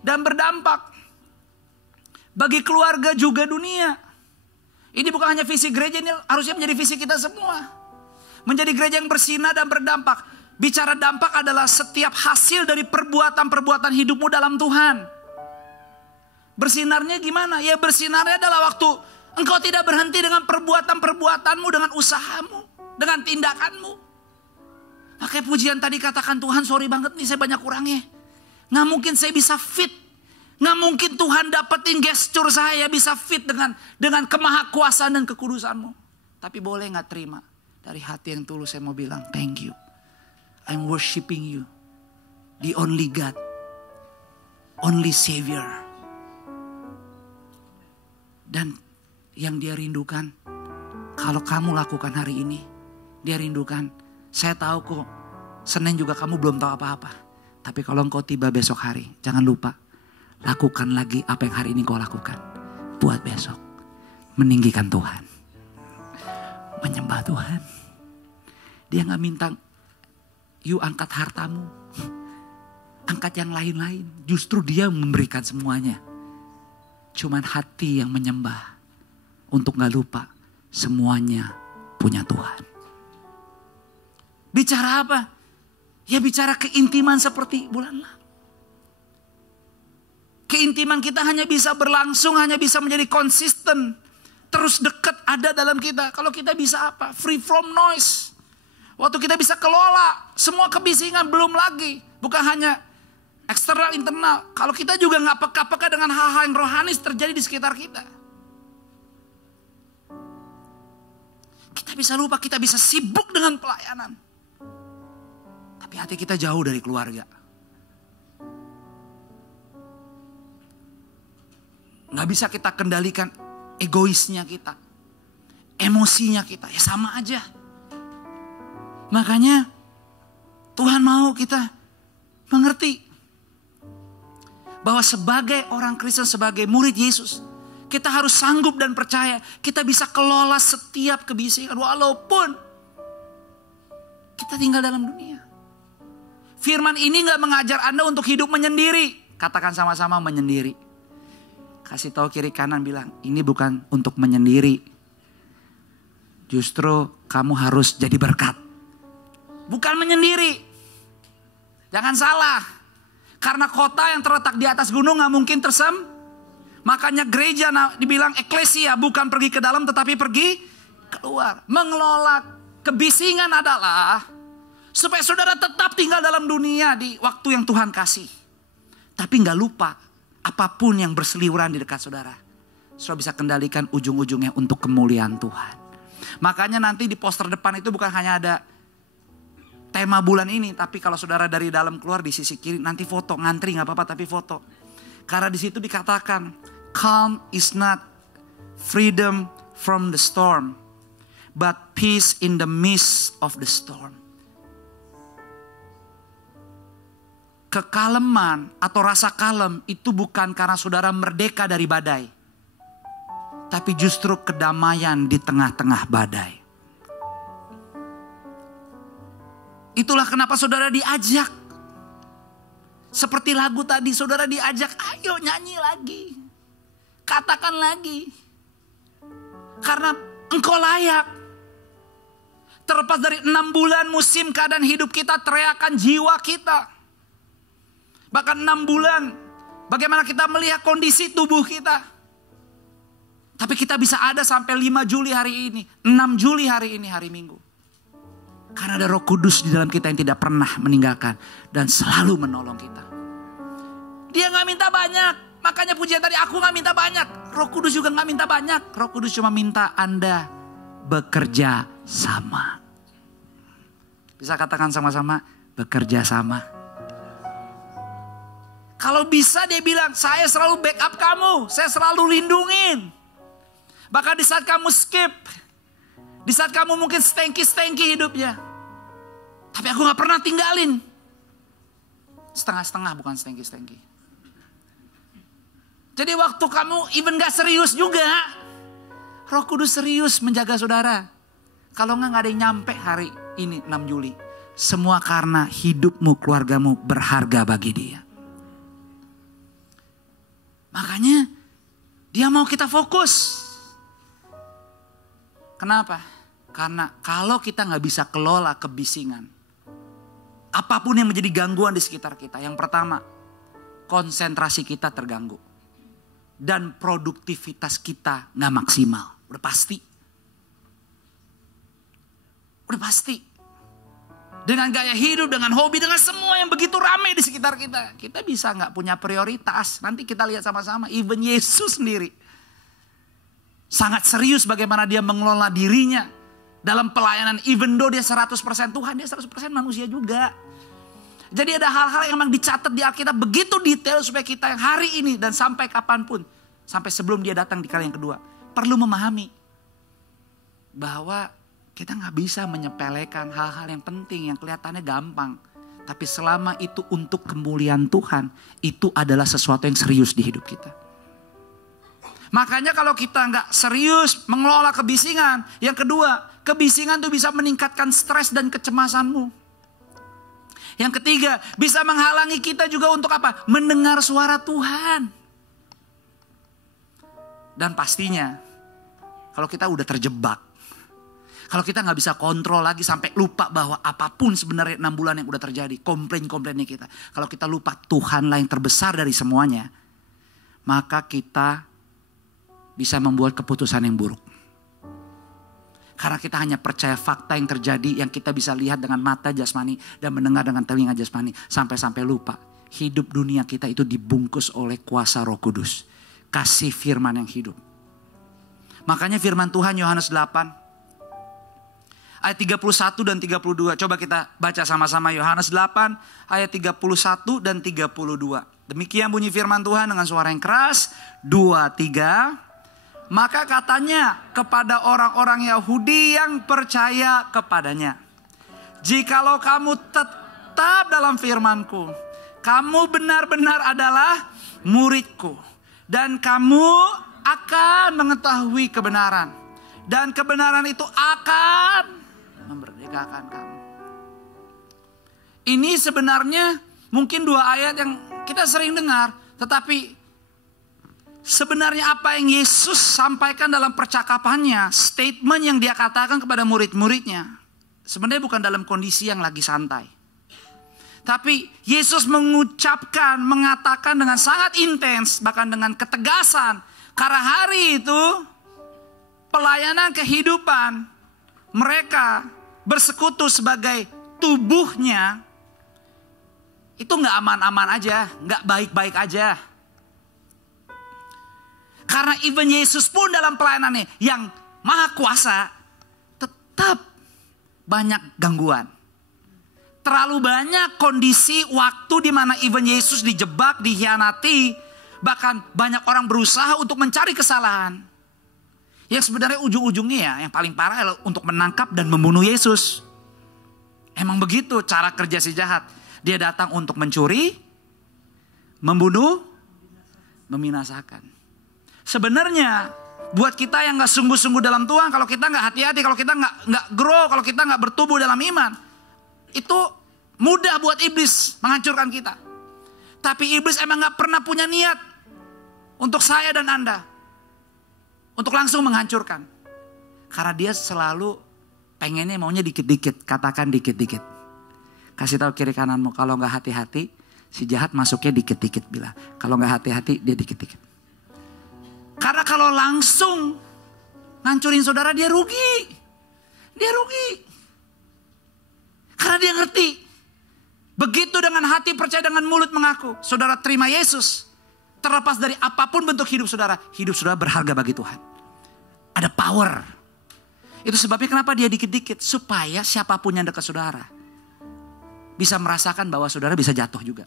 dan berdampak bagi keluarga juga dunia. Ini bukan hanya visi gereja, ini harusnya menjadi visi kita semua. Menjadi gereja yang bersinar dan berdampak. Bicara dampak adalah setiap hasil dari perbuatan-perbuatan hidupmu dalam Tuhan. Bersinarnya gimana? Ya bersinarnya adalah waktu engkau tidak berhenti dengan perbuatan-perbuatanmu, dengan usahamu, dengan tindakanmu. Makanya pujian tadi katakan, Tuhan sorry banget nih saya banyak kurangnya. Gak mungkin saya bisa fit. Nggak mungkin Tuhan dapetin gestur saya bisa fit dengan kemahakuasaan dan kekudusanmu. Tapi boleh nggak terima? Dari hati yang tulus saya mau bilang, thank you. I'm worshiping you. The only God. Only Savior. Dan yang Dia rindukan, kalau kamu lakukan hari ini, Dia rindukan. Saya tahu kok, Senin juga kamu belum tahu apa-apa. Tapi kalau engkau tiba besok hari, jangan lupa. Lakukan lagi apa yang hari ini kau lakukan. Buat besok. Meninggikan Tuhan. Menyembah Tuhan. Dia gak minta you angkat hartamu. Angkat yang lain-lain. Justru Dia memberikan semuanya. Cuman hati yang menyembah. Untuk gak lupa. Semuanya punya Tuhan. Bicara apa? Ya bicara keintiman seperti bulan lalu. Keintiman kita hanya bisa berlangsung, hanya bisa menjadi konsisten. Terus dekat ada dalam kita. Kalau kita bisa apa? Free from noise. Waktu kita bisa kelola semua kebisingan, belum lagi. Bukan hanya eksternal, internal. Kalau kita juga gak peka-peka dengan hal-hal yang rohani terjadi di sekitar kita. Kita bisa lupa, kita bisa sibuk dengan pelayanan. Tapi hati kita jauh dari keluarga. Nggak bisa kita kendalikan egoisnya kita, emosinya kita, ya sama aja. Makanya Tuhan mau kita mengerti bahwa sebagai orang Kristen, sebagai murid Yesus, kita harus sanggup dan percaya kita bisa kelola setiap kebisingan walaupun kita tinggal dalam dunia. Firman ini gak mengajar Anda untuk hidup menyendiri. Katakan sama-sama menyendiri. Kasih tahu kiri kanan, bilang ini bukan untuk menyendiri. Justru kamu harus jadi berkat. Bukan menyendiri. Jangan salah. Karena kota yang terletak di atas gunung gak mungkin makanya gereja dibilang eklesia, bukan pergi ke dalam tetapi pergi keluar. Mengelola kebisingan adalah supaya saudara tetap tinggal dalam dunia di waktu yang Tuhan kasih. Tapi gak lupa apapun yang berseliweran di dekat saudara, saudara bisa kendalikan ujung-ujungnya untuk kemuliaan Tuhan. Makanya nanti di poster depan itu bukan hanya ada tema bulan ini, tapi kalau saudara dari dalam keluar di sisi kiri nanti foto, ngantri gak apa-apa tapi foto. Karena di situ dikatakan calm is not freedom from the storm, but peace in the midst of the storm. Kekaleman atau rasa kalem itu bukan karena saudara merdeka dari badai, tapi justru kedamaian di tengah-tengah badai. Itulah kenapa saudara diajak. Seperti lagu tadi, saudara diajak, ayo nyanyi lagi. Katakan lagi. Karena engkau layak. Terlepas dari 6 bulan musim keadaan hidup kita, teriakan jiwa kita. Bahkan 6 bulan, bagaimana kita melihat kondisi tubuh kita. Tapi kita bisa ada sampai 5 Juli hari ini, 6 Juli hari ini, hari Minggu. Karena ada Roh Kudus di dalam kita yang tidak pernah meninggalkan dan selalu menolong kita. Dia gak minta banyak. Makanya pujian tadi, aku gak minta banyak. Roh Kudus juga gak minta banyak. Roh Kudus cuma minta Anda bekerja sama. Bisa katakan sama-sama, bekerja sama. Kalau bisa dia bilang, saya selalu backup kamu. Saya selalu lindungin. Bahkan di saat kamu skip, di saat kamu mungkin stengki-stengki hidupnya, tapi aku gak pernah tinggalin. Setengah-setengah, bukan stengki-stengki. Jadi waktu kamu even gak serius juga, Roh Kudus serius menjaga saudara. Kalau gak ada yang nyampe hari ini 6 Juli. Semua karena hidupmu, keluargamu berharga bagi dia. Makanya dia mau kita fokus. Kenapa? Karena kalau kita gak bisa kelola kebisingan, apapun yang menjadi gangguan di sekitar kita. Yang pertama, konsentrasi kita terganggu. Dan produktivitas kita gak maksimal. Udah pasti. Udah pasti. Dengan gaya hidup, dengan hobi, dengan semua yang begitu ramai di sekitar kita. Kita bisa gak punya prioritas. Nanti kita lihat sama-sama. Even Yesus sendiri sangat serius bagaimana dia mengelola dirinya dalam pelayanan. Even though dia 100% Tuhan, dia 100% manusia juga. Jadi ada hal-hal yang memang dicatat di Alkitab begitu detail supaya kita yang hari ini dan sampai kapanpun, sampai sebelum dia datang di kali yang kedua, perlu memahami bahwa kita gak bisa menyepelekan hal-hal yang penting yang kelihatannya gampang. Tapi selama itu untuk kemuliaan Tuhan, itu adalah sesuatu yang serius di hidup kita. Makanya kalau kita gak serius mengelola kebisingan, yang kedua, kebisingan itu bisa meningkatkan stres dan kecemasanmu. Yang ketiga, bisa menghalangi kita juga untuk apa? Mendengar suara Tuhan. Dan pastinya, kalau kita udah terjebak, kalau kita gak bisa kontrol lagi sampai lupa bahwa apapun sebenarnya 6 bulan yang udah terjadi, komplain-komplainnya kita. Kalau kita lupa Tuhanlah yang terbesar dari semuanya, maka kita bisa membuat keputusan yang buruk. Karena kita hanya percaya fakta yang terjadi yang kita bisa lihat dengan mata jasmani dan mendengar dengan telinga jasmani. Sampai-sampai lupa hidup dunia kita itu dibungkus oleh kuasa Roh Kudus. Kasih firman yang hidup. Makanya firman Tuhan Yohanes 8 ayat 31 dan 32. Coba kita baca sama-sama Yohanes 8 ayat 31 dan 32. Demikian bunyi firman Tuhan dengan suara yang keras. 2, 3. Maka katanya kepada orang-orang Yahudi yang percaya kepadanya, jikalau kamu tetap dalam firman-Ku, kamu benar-benar adalah murid-Ku, dan kamu akan mengetahui kebenaran, dan kebenaran itu akan memerdekakan kamu. Ini sebenarnya mungkin 2 ayat yang kita sering dengar, tetapi sebenarnya apa yang Yesus sampaikan dalam percakapannya, statement yang dia katakan kepada murid-muridnya, sebenarnya bukan dalam kondisi yang lagi santai. Tapi Yesus mengatakan dengan sangat intens, bahkan dengan ketegasan. Karena hari itu pelayanan kehidupan mereka bersekutu sebagai tubuhnya itu gak aman-aman aja, gak baik-baik aja. Karena even Yesus pun dalam pelayanannya yang maha kuasa tetap banyak gangguan. Terlalu banyak kondisi waktu di mana even Yesus dijebak, dikhianati, bahkan banyak orang berusaha untuk mencari kesalahan. Yang sebenarnya ujung-ujungnya ya yang paling parah adalah untuk menangkap dan membunuh Yesus. Emang begitu cara kerja si jahat. Dia datang untuk mencuri, membunuh, membinasakan. Sebenarnya buat kita yang gak sungguh-sungguh dalam Tuhan, kalau kita gak hati-hati, kalau kita gak grow, kalau kita gak bertumbuh dalam iman, itu mudah buat iblis menghancurkan kita. Tapi iblis emang gak pernah punya niat untuk saya dan Anda untuk langsung menghancurkan. Karena dia selalu pengennya maunya dikit-dikit. Katakan dikit-dikit. Kasih tahu kiri kananmu, kalau gak hati-hati si jahat masuknya dikit-dikit. Bilang kalau gak hati-hati dia dikit-dikit. Karena kalau langsung ngancurin saudara dia rugi. Dia rugi. Karena dia ngerti. Begitu dengan hati percaya, dengan mulut mengaku. Saudara terima Yesus. Terlepas dari apapun bentuk hidup saudara berharga bagi Tuhan. Ada power. Itu sebabnya kenapa dia dikit-dikit. Supaya siapapun yang dekat saudara bisa merasakan bahwa saudara bisa jatuh juga.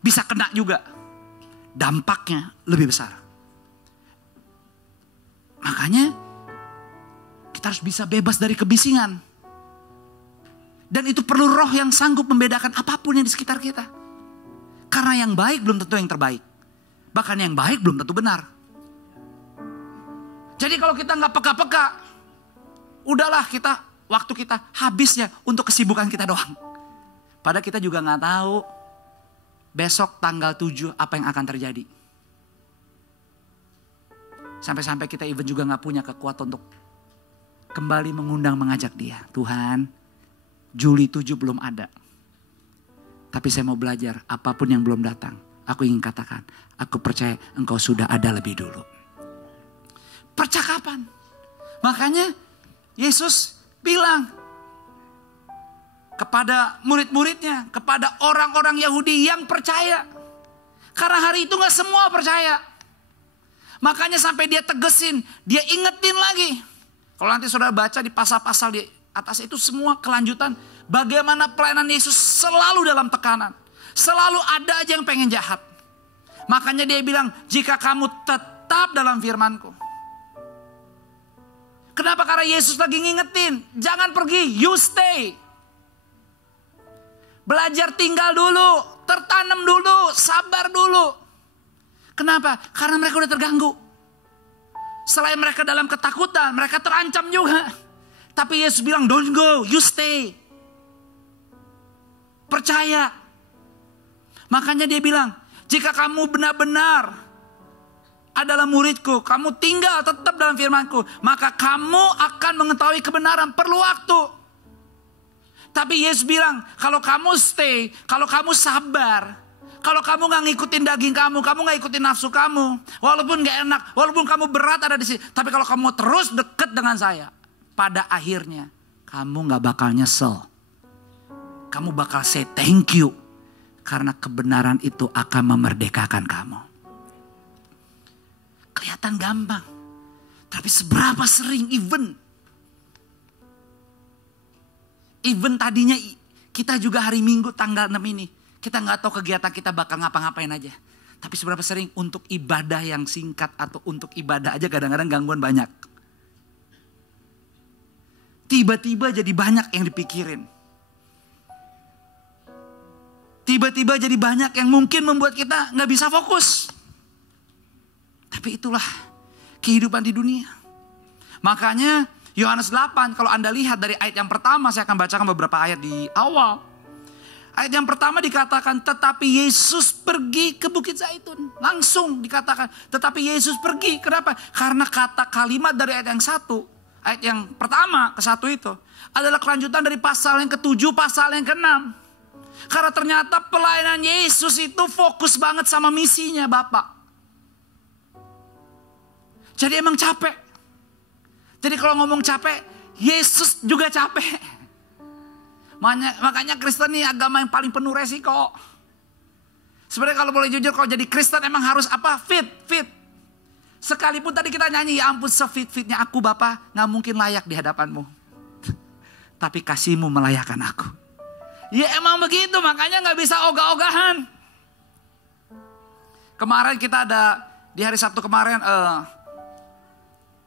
Bisa kena juga. Dampaknya lebih besar. Makanya kita harus bisa bebas dari kebisingan. Dan itu perlu roh yang sanggup membedakan apapun yang di sekitar kita. Karena yang baik belum tentu yang terbaik. Bahkan yang baik belum tentu benar. Jadi kalau kita gak peka-peka, udahlah waktu kita habisnya untuk kesibukan kita doang. Padahal kita juga gak tahu besok tanggal 7 apa yang akan terjadi. Sampai-sampai kita even juga gak punya kekuatan untuk kembali mengajak dia. Tuhan, Juli 7 belum ada. Tapi saya mau belajar apapun yang belum datang. Aku ingin katakan, aku percaya engkau sudah ada lebih dulu. Percakapan. Makanya Yesus bilang kepada murid-muridnya, kepada orang-orang Yahudi yang percaya. Karena hari itu gak semua percaya. Makanya sampai dia tegesin, dia ingetin lagi. Kalau nanti saudara baca di pasal-pasal di atas itu semua kelanjutan. Bagaimana pelayanan Yesus selalu dalam tekanan. Selalu ada aja yang pengen jahat. Makanya dia bilang, jika kamu tetap dalam firman-Ku. Kenapa? Karena Yesus lagi ngingetin, jangan pergi, you stay. Belajar tinggal dulu, tertanam dulu, sabar dulu. Kenapa? Karena mereka udah terganggu. Selain mereka dalam ketakutan, mereka terancam juga. Tapi Yesus bilang, don't go, you stay. Percaya. Makanya dia bilang, jika kamu benar-benar adalah muridku, kamu tinggal tetap dalam firmanku, maka kamu akan mengetahui kebenaran. Perlu waktu. Tapi Yesus bilang, kalau kamu stay, kalau kamu sabar, kalau kamu gak ngikutin daging kamu gak ikutin nafsu kamu, walaupun gak enak, walaupun kamu berat ada di sini, tapi kalau kamu terus dekat dengan saya, pada akhirnya kamu gak bakal nyesel. Kamu bakal say thank you. Karena kebenaran itu akan memerdekakan kamu. Kelihatan gampang. Tapi seberapa sering even Even tadinya kita juga hari Minggu tanggal 6 ini. Kita nggak tahu kegiatan kita bakal ngapa-ngapain aja. Tapi seberapa sering untuk ibadah yang singkat atau untuk ibadah aja kadang-kadang gangguan banyak. Tiba-tiba jadi banyak yang dipikirin. Tiba-tiba jadi banyak yang mungkin membuat kita nggak bisa fokus. Tapi itulah kehidupan di dunia. Makanya Yohanes 8 kalau Anda lihat dari ayat yang pertama, saya akan bacakan beberapa ayat di awal. Ayat yang pertama dikatakan tetapi Yesus pergi ke Bukit Zaitun. Langsung dikatakan tetapi Yesus pergi. Kenapa? Karena kata kalimat dari ayat yang satu. Ayat yang pertama ke satu itu adalah kelanjutan dari pasal yang ke-7, pasal yang ke-6. Karena ternyata pelayanan Yesus itu fokus banget sama misinya Bapa. Jadi emang capek. Jadi kalau ngomong capek, Yesus juga capek. Makanya Kristen ini agama yang paling penuh resiko. Sebenarnya kalau boleh jujur, kalau jadi Kristen emang harus apa? Fit. Sekalipun tadi kita nyanyi, ya ampun sefit-fitnya aku Bapa, gak mungkin layak di hadapanmu. Tapi kasihmu melayakkan aku. Ya emang begitu, makanya gak bisa ogah-ogahan. Kemarin kita ada, di hari Sabtu kemarin,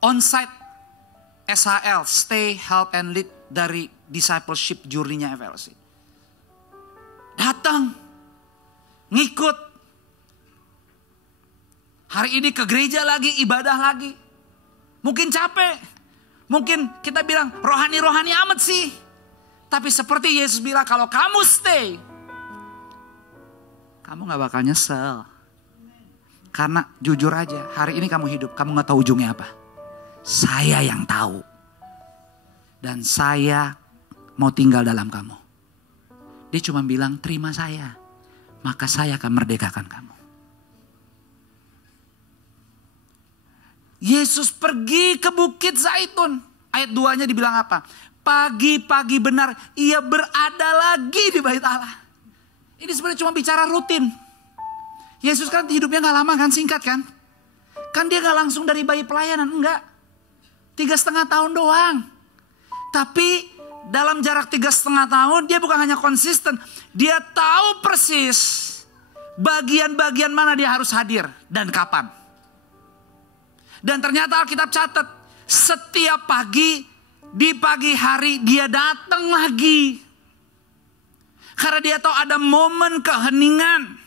onsite SHL, Stay, Help and Lead dari discipleship journey-nya FLC. Datang, ngikut. Hari ini ke gereja lagi, ibadah lagi. Mungkin capek. Mungkin kita bilang rohani-rohani amat sih. Tapi seperti Yesus bilang kalau kamu stay, kamu gak bakal nyesel. Karena jujur aja, hari ini kamu hidup, kamu gak tahu ujungnya apa. Saya yang tahu. Dan saya mau tinggal dalam kamu. Dia cuma bilang terima saya. Maka saya akan merdekakan kamu. Yesus pergi ke Bukit Zaitun. Ayat 2-nya dibilang apa? Pagi-pagi benar ia berada lagi di bait Allah. Ini sebenarnya cuma bicara rutin. Yesus kan hidupnya gak lama kan, singkat kan? Kan dia gak langsung dari bayi pelayanan, enggak. 3,5 tahun doang. Tapi dalam jarak 3,5 tahun dia bukan hanya konsisten. Dia tahu persis bagian-bagian mana dia harus hadir dan kapan. Dan ternyata Alkitab catat setiap pagi di pagi hari dia datang lagi. Karena dia tahu ada momen keheningan,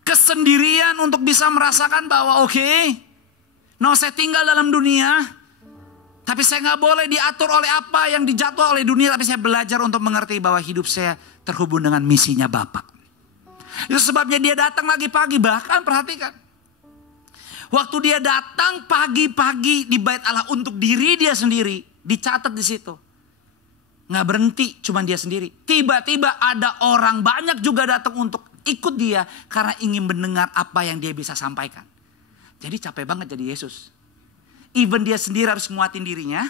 kesendirian untuk bisa merasakan bahwa saya tinggal dalam dunia. Tapi saya gak boleh diatur oleh apa yang dijatuh oleh dunia. Tapi saya belajar untuk mengerti bahwa hidup saya terhubung dengan misinya Bapa. Itu sebabnya dia datang lagi pagi. Bahkan perhatikan. Waktu dia datang pagi-pagi di bait Allah untuk diri dia sendiri. Dicatat di situ. Gak berhenti cuma dia sendiri. Tiba-tiba ada orang banyak juga datang untuk ikut dia. Karena ingin mendengar apa yang dia bisa sampaikan. Jadi capek banget jadi Yesus. Even dia sendiri harus nguatin dirinya.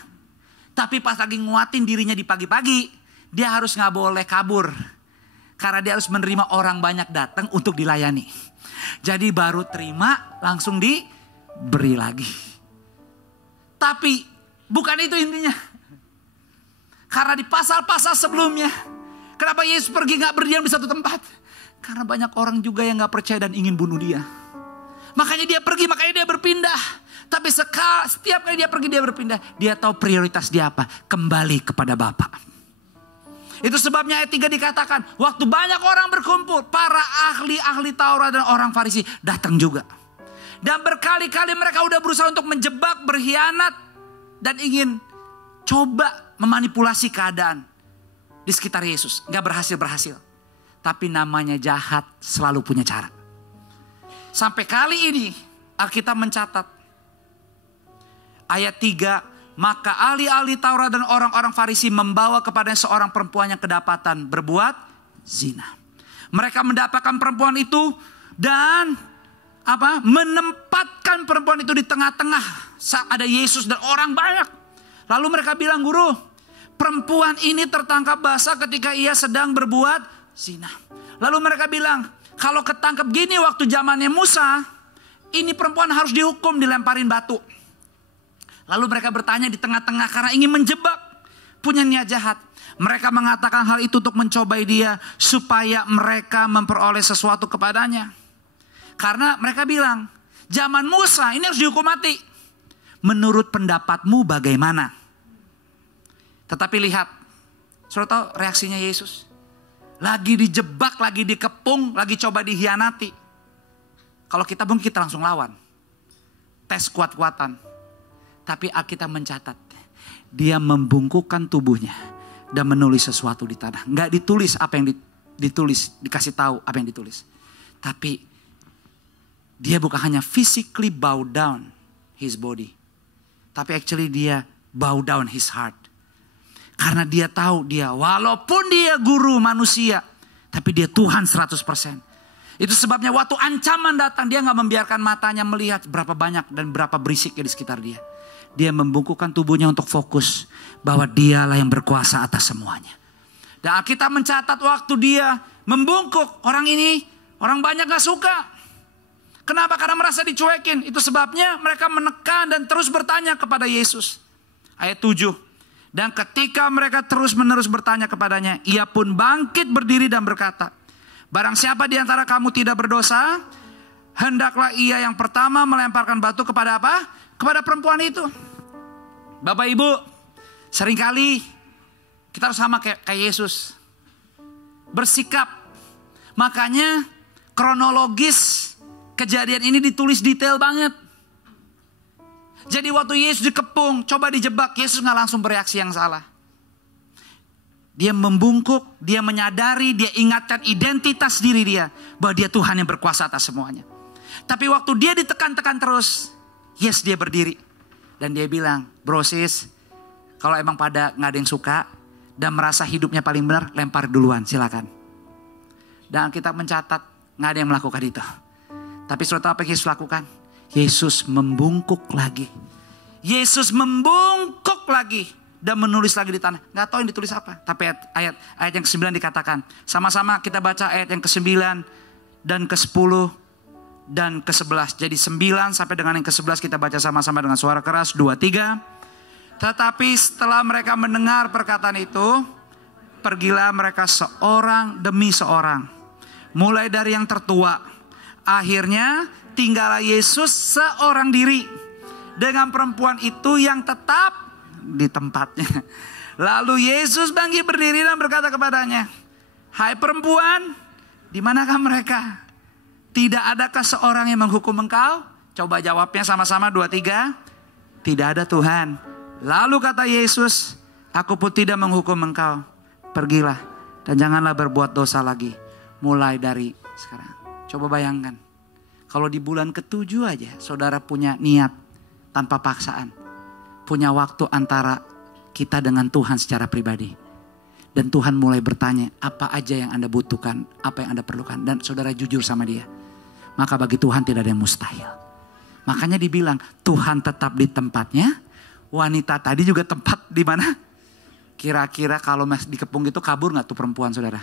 Tapi pas lagi nguatin dirinya di pagi-pagi, dia harus gak boleh kabur. Karena dia harus menerima orang banyak datang untuk dilayani. Jadi baru terima langsung diberi lagi. Tapi bukan itu intinya. Karena di pasal-pasal sebelumnya, kenapa Yesus pergi gak berdiam di satu tempat? Karena banyak orang juga yang gak percaya dan ingin bunuh dia. Makanya dia pergi, makanya dia berpindah. Tapi setiap kali dia pergi dia berpindah. Dia tahu prioritas dia apa. Kembali kepada Bapa. Itu sebabnya ayat 3 dikatakan. Waktu banyak orang berkumpul. Para ahli-ahli Taurat dan orang Farisi datang juga. Dan berkali-kali mereka udah berusaha untuk menjebak, berkhianat. Dan ingin coba memanipulasi keadaan di sekitar Yesus. Gak berhasil. Tapi namanya jahat selalu punya cara. Sampai kali ini Alkitab mencatat. Ayat 3, maka ahli-ahli Taurat dan orang-orang Farisi membawa kepadanya seorang perempuan yang kedapatan berbuat zina. Mereka mendapatkan perempuan itu dan menempatkan perempuan itu di tengah-tengah saat ada Yesus dan orang banyak. Lalu mereka bilang, guru, perempuan ini tertangkap basah ketika ia sedang berbuat zina. Lalu mereka bilang, kalau ketangkep gini waktu zamannya Musa, ini perempuan harus dihukum, dilemparin batu. Lalu mereka bertanya di tengah-tengah karena ingin menjebak. punya niat jahat. Mereka mengatakan hal itu untuk mencobai dia supaya mereka memperoleh sesuatu kepadanya. Karena mereka bilang, zaman Musa ini harus dihukum mati. Menurut pendapatmu bagaimana? Tetapi lihat, saudara tahu reaksinya Yesus? Lagi dijebak, lagi dikepung, lagi coba dihianati. Kalau kita mungkin kita langsung lawan. Tes kuat-kuatan. Tapi Alkitab mencatat, dia membungkukkan tubuhnya dan menulis sesuatu di tanah. Nggak ditulis apa yang ditulis, dikasih tahu apa yang ditulis. Tapi dia bukan hanya physically bow down his body. Tapi actually dia bow down his heart. Karena dia tahu dia walaupun dia guru manusia, tapi dia Tuhan 100%. Itu sebabnya waktu ancaman datang, dia nggak membiarkan matanya melihat berapa banyak dan berapa berisiknya di sekitar dia. Dia membungkukkan tubuhnya untuk fokus bahwa dialah yang berkuasa atas semuanya. Dan Alkitab mencatat waktu dia membungkuk, orang banyak gak suka. Kenapa? Karena merasa dicuekin. Itu sebabnya mereka menekan dan terus bertanya kepada Yesus. Ayat 7. Dan ketika mereka terus menerus bertanya kepadanya, ia pun bangkit berdiri dan berkata, barang siapa di antara kamu tidak berdosa, hendaklah ia yang pertama melemparkan batu kepada apa? Kepada perempuan itu. Bapak Ibu, seringkali kita harus sama kayak Yesus. Bersikap. Makanya kronologis kejadian ini ditulis detail banget. Jadi waktu Yesus dikepung, coba dijebak, Yesus gak langsung bereaksi yang salah. Dia membungkuk, dia menyadari, dia ingatkan identitas diri dia. Bahwa dia Tuhan yang berkuasa atas semuanya. Tapi waktu dia ditekan-tekan terus, yes, dia berdiri. Dan dia bilang, bro sis, kalau emang pada gak ada yang suka dan merasa hidupnya paling benar, lempar duluan, silakan. Dan kita mencatat, gak ada yang melakukan itu. Tapi saudara tahu apa yang Yesus lakukan? Yesus membungkuk lagi. Yesus membungkuk lagi. Dan menulis lagi di tanah. Gak tahu yang ditulis apa. Tapi ayat yang ke-9 dikatakan. Sama-sama kita baca ayat yang ke-9 dan ke-10 dan ke-11. Jadi 9 sampai dengan yang ke-11 kita baca sama-sama dengan suara keras. 2, 3. Tetapi setelah mereka mendengar perkataan itu, pergilah mereka seorang demi seorang. Mulai dari yang tertua. Akhirnya tinggallah Yesus seorang diri. Dengan perempuan itu yang tetap di tempatnya. Lalu Yesus bangkit berdiri dan berkata kepadanya, hai perempuan, di manakah mereka? Tidak adakah seorang yang menghukum engkau? Coba jawabnya sama-sama 2, 3. Tidak ada Tuhan. Lalu kata Yesus, aku pun tidak menghukum engkau. Pergilah dan janganlah berbuat dosa lagi. Mulai dari sekarang. Coba bayangkan. Kalau di bulan ke-7 aja saudara punya niat tanpa paksaan. Punya waktu antara kita dengan Tuhan secara pribadi. Dan Tuhan mulai bertanya apa aja yang Anda butuhkan, apa yang Anda perlukan. Dan saudara jujur sama dia. Maka bagi Tuhan tidak ada yang mustahil. Makanya dibilang Tuhan tetap di tempatnya. Wanita tadi juga tempat di mana? Kira-kira kalau masih dikepung itu kabur gak tuh perempuan saudara?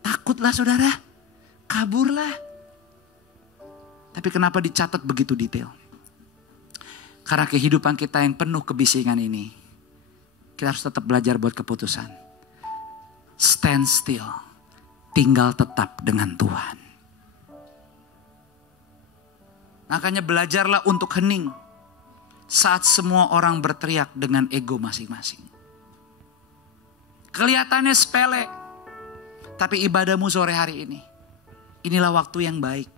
Takutlah saudara. Kaburlah. Tapi kenapa dicatat begitu detail? Karena kehidupan kita yang penuh kebisingan ini, kita harus tetap belajar buat keputusan. Stand still. Tinggal tetap dengan Tuhan. Makanya belajarlah untuk hening. Saat semua orang berteriak dengan ego masing-masing. Kelihatannya sepele. Tapi ibadahmu sore hari ini. Inilah waktu yang baik.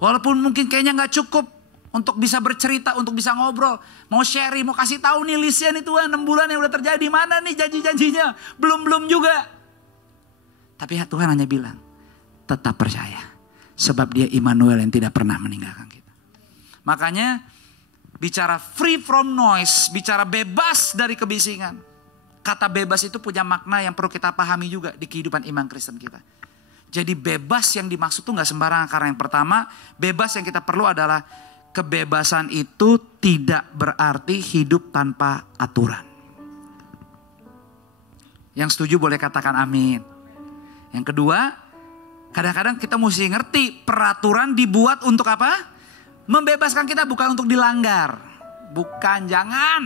Walaupun mungkin kayaknya gak cukup. Untuk bisa bercerita, untuk bisa ngobrol. Mau sharing, mau kasih tahu nih listnya nih Tuhan. 6 bulan yang udah terjadi. Mana nih janji-janjinya? Belum juga. Tapi Tuhan hanya bilang. Tetap percaya. Sebab dia Immanuel yang tidak pernah meninggalkan kita. Makanya bicara free from noise. Bicara bebas dari kebisingan. Kata bebas itu punya makna yang perlu kita pahami juga di kehidupan iman Kristen kita. Jadi bebas yang dimaksud tuh gak sembarangan. Karena yang pertama, bebas yang kita perlu adalah kebebasan itu tidak berarti hidup tanpa aturan. Yang setuju boleh katakan amin. Yang kedua, kadang-kadang kita mesti ngerti peraturan dibuat untuk apa? Membebaskan kita bukan untuk dilanggar. Bukan, jangan.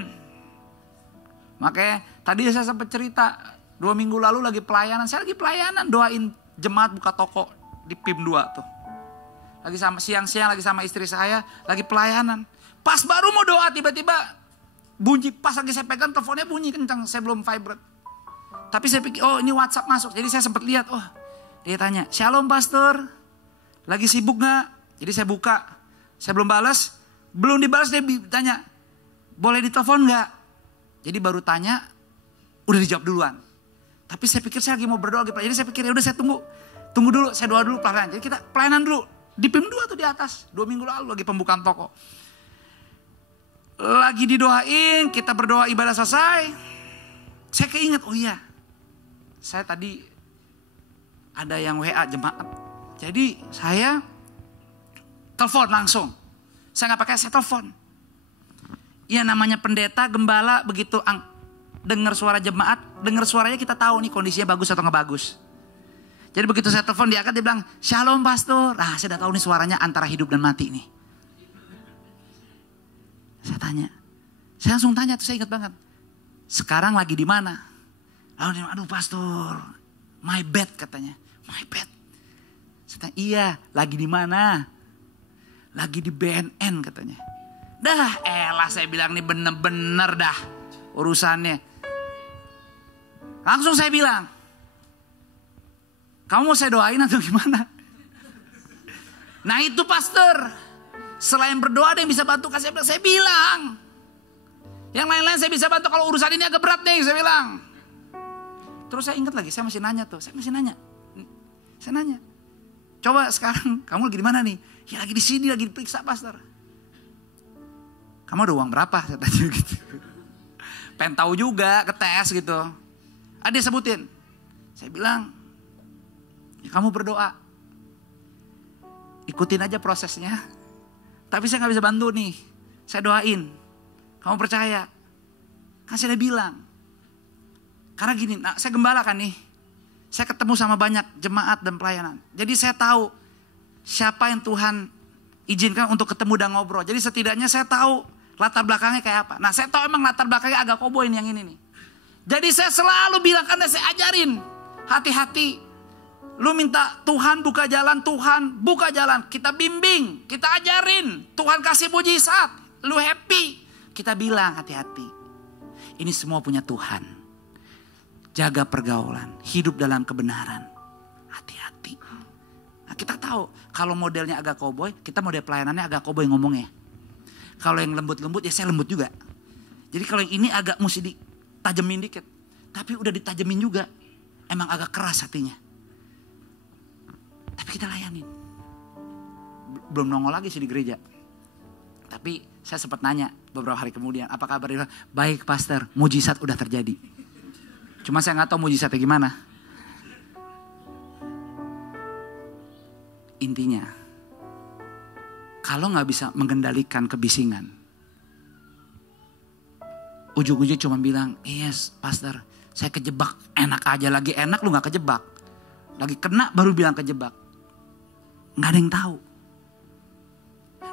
Makanya Tadi saya sempat cerita, 2 minggu lalu lagi pelayanan. Saya lagi pelayanan doain jemaat buka toko di PIM 2 tuh. Lagi sama siang-siang lagi sama istri saya, lagi pelayanan. Pas baru mau doa tiba-tiba bunyi, pas lagi saya pegang teleponnya bunyi kencang, saya belum vibrate. Tapi saya pikir, oh ini WhatsApp masuk. Jadi saya sempat lihat, oh dia tanya, "Shalom pastor, lagi sibuk gak?" Jadi saya buka, saya belum balas. Belum dibalas dia tanya, "Boleh ditelepon gak?" Jadi baru tanya, udah dijawab duluan. Tapi saya pikir saya lagi mau berdoa. Jadi saya pikir ya udah saya tunggu dulu, saya doa dulu pelayanan. Jadi kita pelayanan dulu. Di PIM 2 tuh di atas, 2 minggu lalu lagi pembukaan toko. Lagi didoain, kita berdoa ibadah selesai. Saya keinget, oh iya, saya tadi ada yang WA jemaat. Jadi saya telepon langsung. Saya gak pakai, saya telepon. Ya namanya pendeta, gembala, begitu dengar suara jemaat, dengar suaranya kita tahu nih kondisinya bagus atau gak bagus. Jadi begitu saya telepon dia bilang, "Shalom pastor." Nah saya udah tahu nih suaranya antara hidup dan mati nih. Saya tanya, saya langsung tanya tuh, saya ingat banget. "Sekarang lagi di mana?" Lalu dia, "Aduh pastor, my bad," katanya. "My bad." Saya tanya, "Iya, lagi di mana?" "Lagi di BNN," katanya. Dah elah saya bilang nih bener-bener dah urusannya. Langsung saya bilang, "Kamu mau saya doain atau gimana?" Nah itu pastor, selain berdoa ada yang bisa bantu kasih, saya bilang. Yang lain-lain saya bisa bantu kalau urusan ini agak berat nih, saya bilang. Terus saya ingat lagi, saya masih nanya, saya nanya, "Coba sekarang kamu lagi di mana nih?" "Ya lagi di sini, lagi diperiksa pastor." "Kamu ada uang berapa?" Saya tanya gitu. Pengen tahu juga, ketes gitu. Ada sebutin. Saya bilang, "Ya kamu berdoa. Ikutin aja prosesnya. Tapi saya gak bisa bantu nih. Saya doain. Kamu percaya?" Kan saya udah bilang. Karena gini, saya gembala kan nih. Saya ketemu sama banyak jemaat dan pelayanan. Jadi saya tahu siapa yang Tuhan izinkan untuk ketemu dan ngobrol. Jadi setidaknya saya tahu latar belakangnya kayak apa. Nah saya tahu emang latar belakangnya agak koboi yang ini nih. Jadi saya selalu bilang, karena saya ajarin, hati-hati. Lu minta Tuhan buka jalan, Tuhan buka jalan. Kita bimbing, kita ajarin. Tuhan kasih mujizat, lu happy. Kita bilang hati-hati. Ini semua punya Tuhan. Jaga pergaulan, hidup dalam kebenaran. Hati-hati. Nah, kita tahu kalau modelnya agak koboi, kita model pelayanannya agak koboi ngomongnya. Kalau yang lembut-lembut ya saya lembut juga. Jadi kalau yang ini agak mesti ditajemin dikit. Tapi udah ditajemin juga. Emang agak keras hatinya. Tapi kita layanin. Belum nongol lagi sih di gereja. Tapi saya sempat nanya beberapa hari kemudian, "Apa kabar?" Dia bilang, "Baik pastor, mujizat udah terjadi." Cuma saya gak tahu mujizatnya gimana. Intinya, kalau gak bisa mengendalikan kebisingan, ujung-ujungnya cuma bilang, "Yes pastor, saya kejebak." Enak aja, lagi enak lu gak kejebak. Lagi kena baru bilang kejebak. Gak ada yang tahu.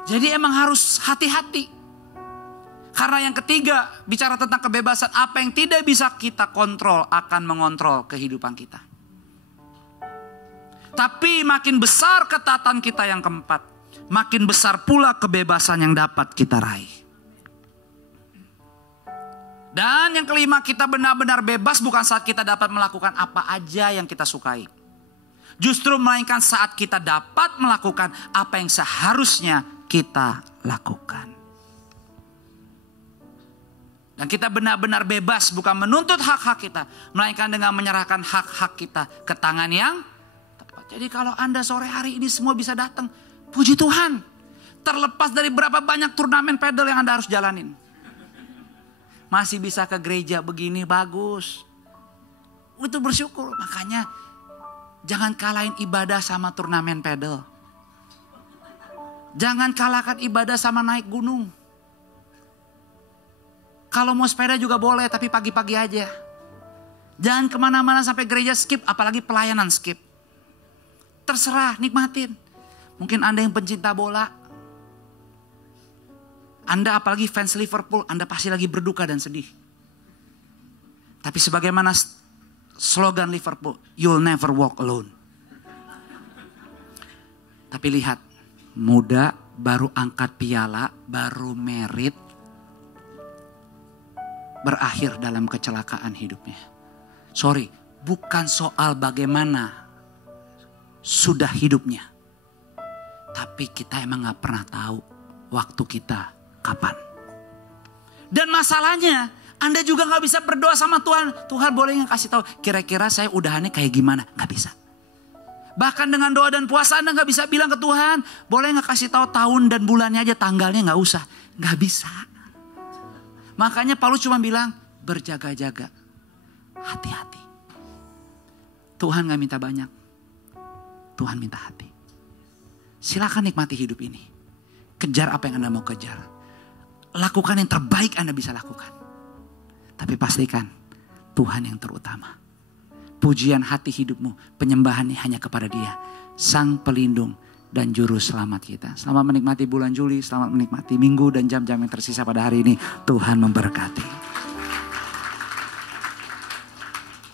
Jadi emang harus hati-hati. Karena yang ketiga, bicara tentang kebebasan, apa yang tidak bisa kita kontrol akan mengontrol kehidupan kita. Tapi makin besar ketatan kita yang keempat, makin besar pula kebebasan yang dapat kita raih. Dan yang kelima, kita benar-benar bebas bukan saat kita dapat melakukan apa aja yang kita sukai. Justru melainkan saat kita dapat melakukan apa yang seharusnya kita lakukan. Dan kita benar-benar bebas bukan menuntut hak-hak kita, melainkan dengan menyerahkan hak-hak kita ke tangan yang tepat. Jadi kalau Anda sore hari ini semua bisa datang, puji Tuhan. Terlepas dari berapa banyak turnamen pedal yang Anda harus jalanin. Masih bisa ke gereja begini, bagus. Itu bersyukur. Makanya jangan kalahin ibadah sama turnamen pedal. Jangan kalahkan ibadah sama naik gunung. Kalau mau sepeda juga boleh, tapi pagi-pagi aja. Jangan kemana-mana sampai gereja skip, apalagi pelayanan skip. Terserah, nikmatin. Mungkin Anda yang pencinta bola. Anda apalagi fans Liverpool, Anda pasti lagi berduka dan sedih. Tapi sebagaimana slogan Liverpool, you'll never walk alone. Tapi lihat, muda, baru angkat piala, baru merit, berakhir dalam kecelakaan hidupnya. Sorry, bukan soal bagaimana sudah hidupnya. Tapi kita emang gak pernah tahu waktu kita kapan. Dan masalahnya, Anda juga gak bisa berdoa sama Tuhan. Tuhan boleh gak kasih tahu kira-kira saya udahannya kayak gimana? Gak bisa. Bahkan dengan doa dan puasa Anda gak bisa bilang ke Tuhan, boleh gak kasih tahu tahun dan bulannya aja, tanggalnya gak usah. Gak bisa. Makanya Paulus cuma bilang, berjaga-jaga. Hati-hati. Tuhan gak minta banyak. Tuhan minta hati. Silakan nikmati hidup ini. Kejar apa yang Anda mau kejar. Lakukan yang terbaik Anda bisa lakukan. Tapi pastikan Tuhan yang terutama. Pujian hati hidupmu, penyembahannya hanya kepada Dia, Sang Pelindung dan Juru Selamat kita. Selamat menikmati bulan Juli, selamat menikmati minggu dan jam-jam yang tersisa pada hari ini. Tuhan memberkati.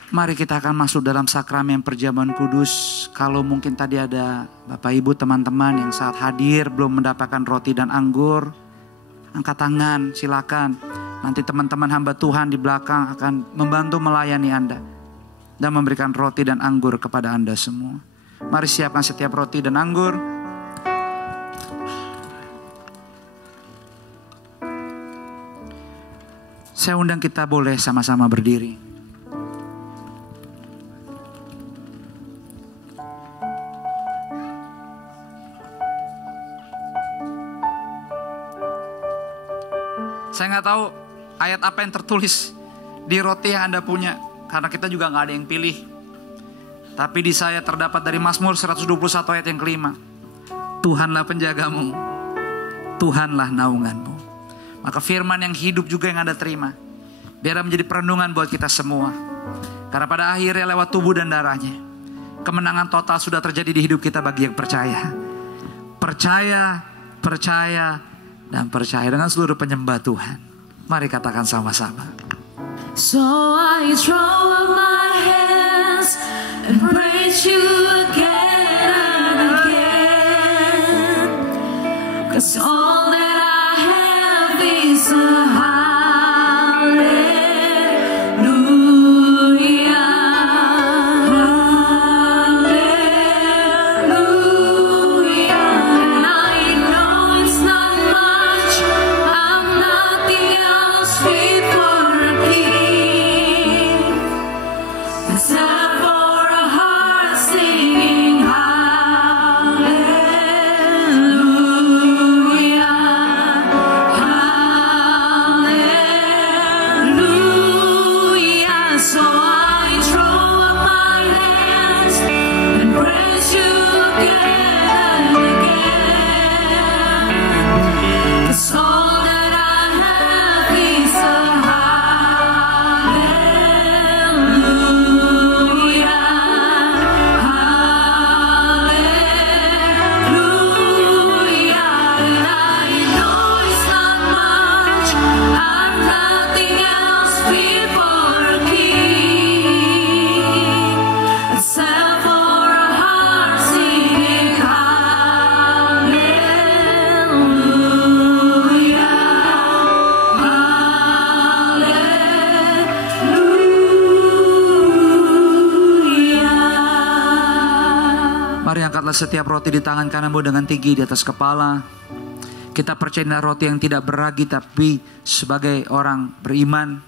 Mari kita akan masuk dalam sakramen perjamuan kudus. Kalau mungkin tadi ada Bapak Ibu teman-teman yang saat hadir belum mendapatkan roti dan anggur, angkat tangan silakan. Nanti teman-teman hamba Tuhan di belakang akan membantu melayani Anda dan memberikan roti dan anggur kepada Anda semua. Mari siapkan setiap roti dan anggur. Saya undang kita boleh sama-sama berdiri. Saya nggak tahu ayat apa yang tertulis di roti yang Anda punya. Karena kita juga nggak ada yang pilih. Tapi di saya terdapat dari Mazmur 121 ayat yang kelima. Tuhanlah penjagamu. Tuhanlah naunganmu. Maka firman yang hidup juga yang Anda terima. Biar menjadi perenungan buat kita semua. Karena pada akhirnya lewat tubuh dan darahnya, kemenangan total sudah terjadi di hidup kita bagi yang percaya. Percaya, percaya, dan percaya dengan seluruh penyembah Tuhan. Mari katakan sama-sama. So I throw up my hands and praise you again and again. 'Cause all that I have is a setiap roti di tangan kananmu dengan tinggi di atas kepala. Kita percaya roti yang tidak beragi, tapi sebagai orang beriman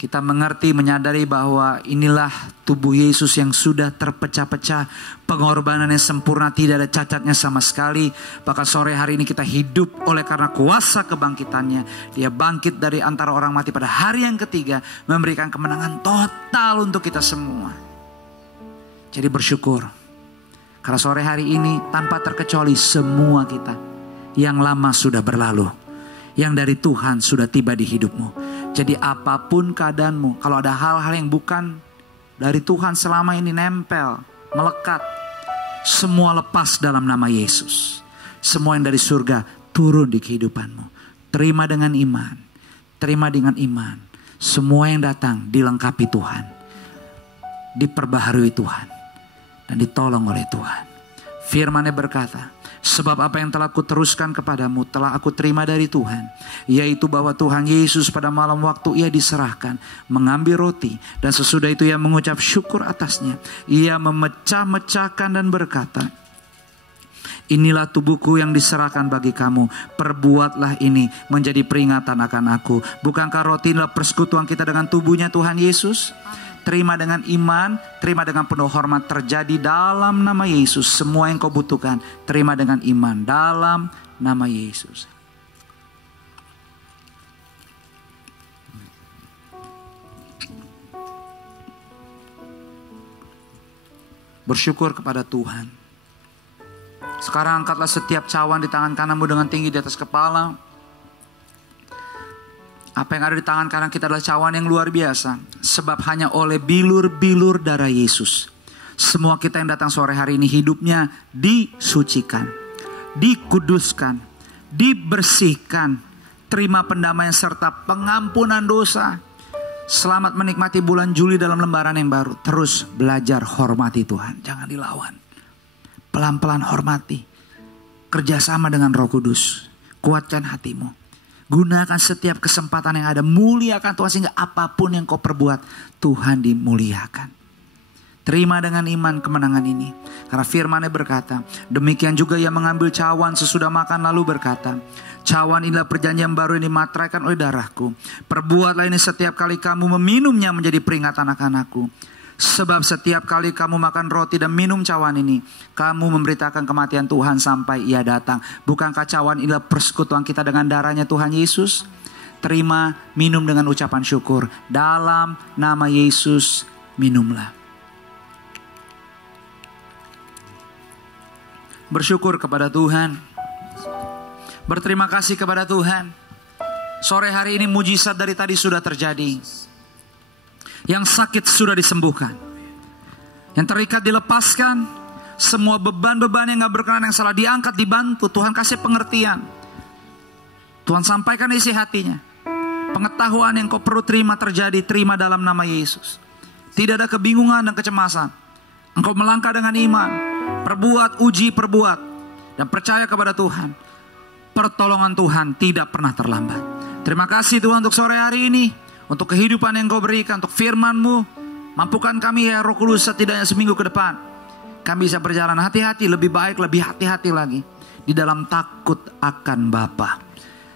kita mengerti, menyadari bahwa inilah tubuh Yesus yang sudah terpecah-pecah, pengorbanan yang sempurna, tidak ada cacatnya sama sekali. Bahkan sore hari ini kita hidup oleh karena kuasa kebangkitannya. Dia bangkit dari antara orang mati pada hari yang ketiga, memberikan kemenangan total untuk kita semua. Jadi bersyukur. Karena sore hari ini tanpa terkecuali semua kita yang lama sudah berlalu, yang dari Tuhan sudah tiba di hidupmu. Jadi apapun keadaanmu, kalau ada hal-hal yang bukan dari Tuhan selama ini nempel, melekat, semua lepas dalam nama Yesus. Semua yang dari surga turun di kehidupanmu. Terima dengan iman, terima dengan iman. Semua yang datang dilengkapi Tuhan, diperbaharui Tuhan, dan ditolong oleh Tuhan. Firman-Nya berkata, sebab apa yang telah kuteruskan kepadamu telah aku terima dari Tuhan, yaitu bahwa Tuhan Yesus pada malam waktu ia diserahkan, mengambil roti, dan sesudah itu ia mengucap syukur atasnya. Ia memecah-mecahkan dan berkata, inilah tubuhku yang diserahkan bagi kamu. Perbuatlah ini menjadi peringatan akan aku. Bukankah roti inilah persekutuan kita dengan tubuhnya Tuhan Yesus? Terima dengan iman, terima dengan penuh hormat. Terjadi dalam nama Yesus. Semua yang kau butuhkan, terima dengan iman dalam nama Yesus. Bersyukur kepada Tuhan. Sekarang angkatlah setiap cawan di tangan kananmu dengan tinggi di atas kepala. Apa yang ada di tangan kanan kita adalah cawan yang luar biasa. Sebab hanya oleh bilur-bilur darah Yesus, semua kita yang datang sore hari ini hidupnya disucikan, dikuduskan, dibersihkan, terima pendamaian serta pengampunan dosa. Selamat menikmati bulan Juli dalam lembaran yang baru. Terus belajar hormati Tuhan, jangan dilawan. Pelan-pelan hormati. Kerjasama dengan Roh Kudus. Kuatkan hatimu. Gunakan setiap kesempatan yang ada. Muliakan Tuhan sehingga apapun yang kau perbuat, Tuhan dimuliakan. Terima dengan iman kemenangan ini. Karena firman-Nya berkata, demikian juga ia mengambil cawan sesudah makan lalu berkata, cawan inilah perjanjian baru yang dimateraikan oleh darahku. Perbuatlah ini setiap kali kamu meminumnya menjadi peringatan akan aku. Sebab setiap kali kamu makan roti dan minum cawan ini, kamu memberitakan kematian Tuhan sampai ia datang. Bukankah cawan inilah persekutuan kita dengan darahnya Tuhan Yesus? Terima, minum dengan ucapan syukur. Dalam nama Yesus, minumlah. Bersyukur kepada Tuhan. Berterima kasih kepada Tuhan. Sore hari ini mujizat dari tadi sudah terjadi. Yang sakit sudah disembuhkan, yang terikat dilepaskan, semua beban-beban yang gak berkenan yang salah diangkat, dibantu. Tuhan kasih pengertian, Tuhan sampaikan isi hatinya. Pengetahuan yang kau perlu terima terjadi, terima dalam nama Yesus. Tidak ada kebingungan dan kecemasan. Engkau melangkah dengan iman, perbuat, uji, perbuat, dan percaya kepada Tuhan. Pertolongan Tuhan tidak pernah terlambat. Terima kasih Tuhan untuk sore hari ini, untuk kehidupan yang kau berikan, untuk firman-Mu. Mampukan kami ya Roh Kudus, setidaknya seminggu ke depan kami bisa berjalan hati-hati, lebih baik, lebih hati-hati lagi di dalam takut akan Bapa.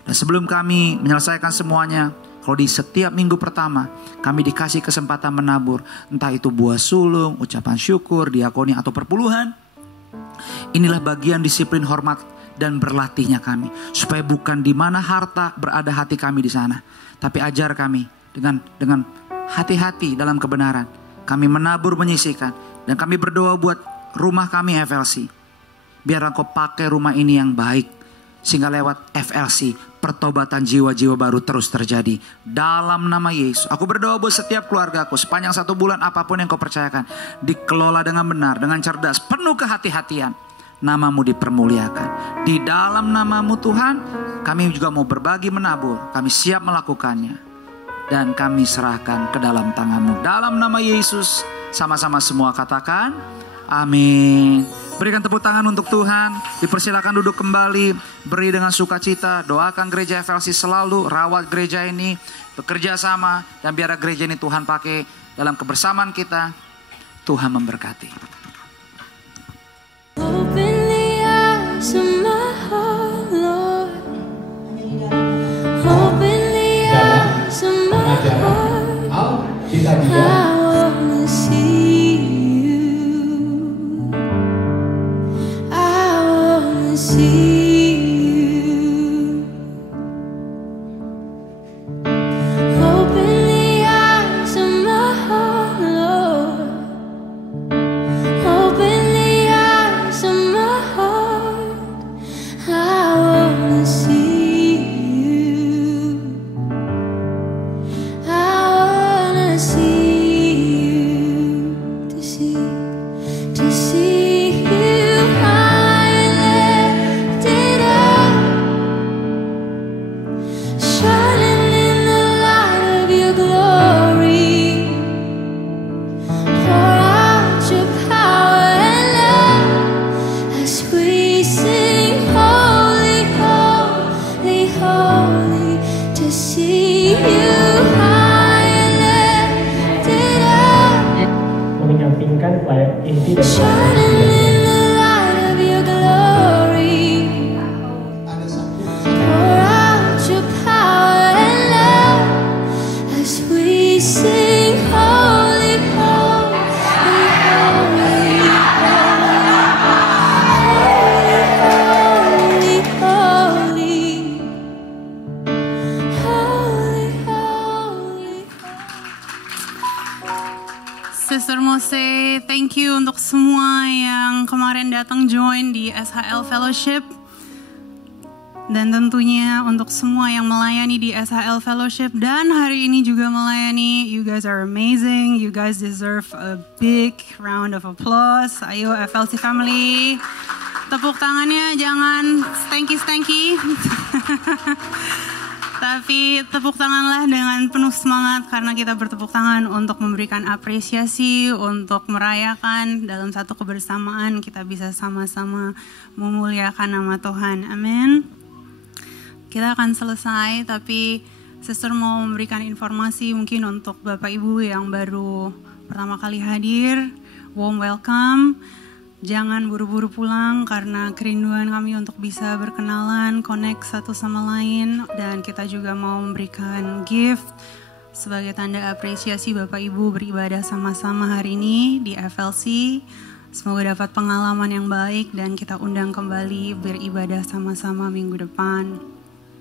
Dan sebelum kami menyelesaikan semuanya, kalau di setiap minggu pertama kami dikasih kesempatan menabur, entah itu buah sulung, ucapan syukur, diakoni atau perpuluhan, inilah bagian disiplin hormat dan berlatihnya kami, supaya bukan di mana harta berada hati kami di sana, tapi ajar kami dengan hati-hati dalam kebenaran. Kami menabur, menyisihkan, dan kami berdoa buat rumah kami FLC. Biar Engkau pakai rumah ini yang baik, sehingga lewat FLC pertobatan jiwa-jiwa baru terus terjadi. Dalam nama Yesus, aku berdoa buat setiap keluargaku sepanjang 1 bulan, apapun yang Kau percayakan dikelola dengan benar, dengan cerdas, penuh kehati-hatian. Nama-Mu dipermuliakan. Di dalam nama-Mu Tuhan, kami juga mau berbagi menabur. Kami siap melakukannya. Dan kami serahkan ke dalam tangan-Mu. Dalam nama Yesus, sama-sama semua katakan, amin. Berikan tepuk tangan untuk Tuhan. Dipersilakan duduk kembali. Beri dengan sukacita. Doakan gereja FLC selalu. Rawat gereja ini. Bekerja sama. Dan biar gereja ini Tuhan pakai dalam kebersamaan kita. Tuhan memberkati. Open the eyes of my heart, Lord. Open the eyes of my heart. I wanna see you. I wanna see you. Open the eyes of my heart, Lord. Open the eyes of my heart. I wanna see you. I wanna see you. To see you high and lifted shining in the light of your glory. Pour out your power and love as we sing holy, holy, holy, holy, holy, holy, holy. Sister Mose, thank you untuk semua yang kemarin datang join di SHL Fellowship. Dan tentunya untuk semua yang melayani di SHL Fellowship dan hari ini juga melayani. You guys are amazing. You guys deserve a big round of applause. Ayo FLC family. Tepuk tangannya jangan stanky-stanky. Tapi tepuk tanganlah dengan penuh semangat karena kita bertepuk tangan untuk memberikan apresiasi, untuk merayakan dalam satu kebersamaan kita bisa sama-sama memuliakan nama Tuhan. Amin. Kita akan selesai, tapi Sister mau memberikan informasi mungkin untuk Bapak Ibu yang baru pertama kali hadir. Warm welcome. Jangan buru-buru pulang karena kerinduan kami untuk bisa berkenalan, connect satu sama lain. Dan kita juga mau memberikan gift sebagai tanda apresiasi Bapak Ibu beribadah sama-sama hari ini di FLC. Semoga dapat pengalaman yang baik dan kita undang kembali beribadah sama-sama minggu depan.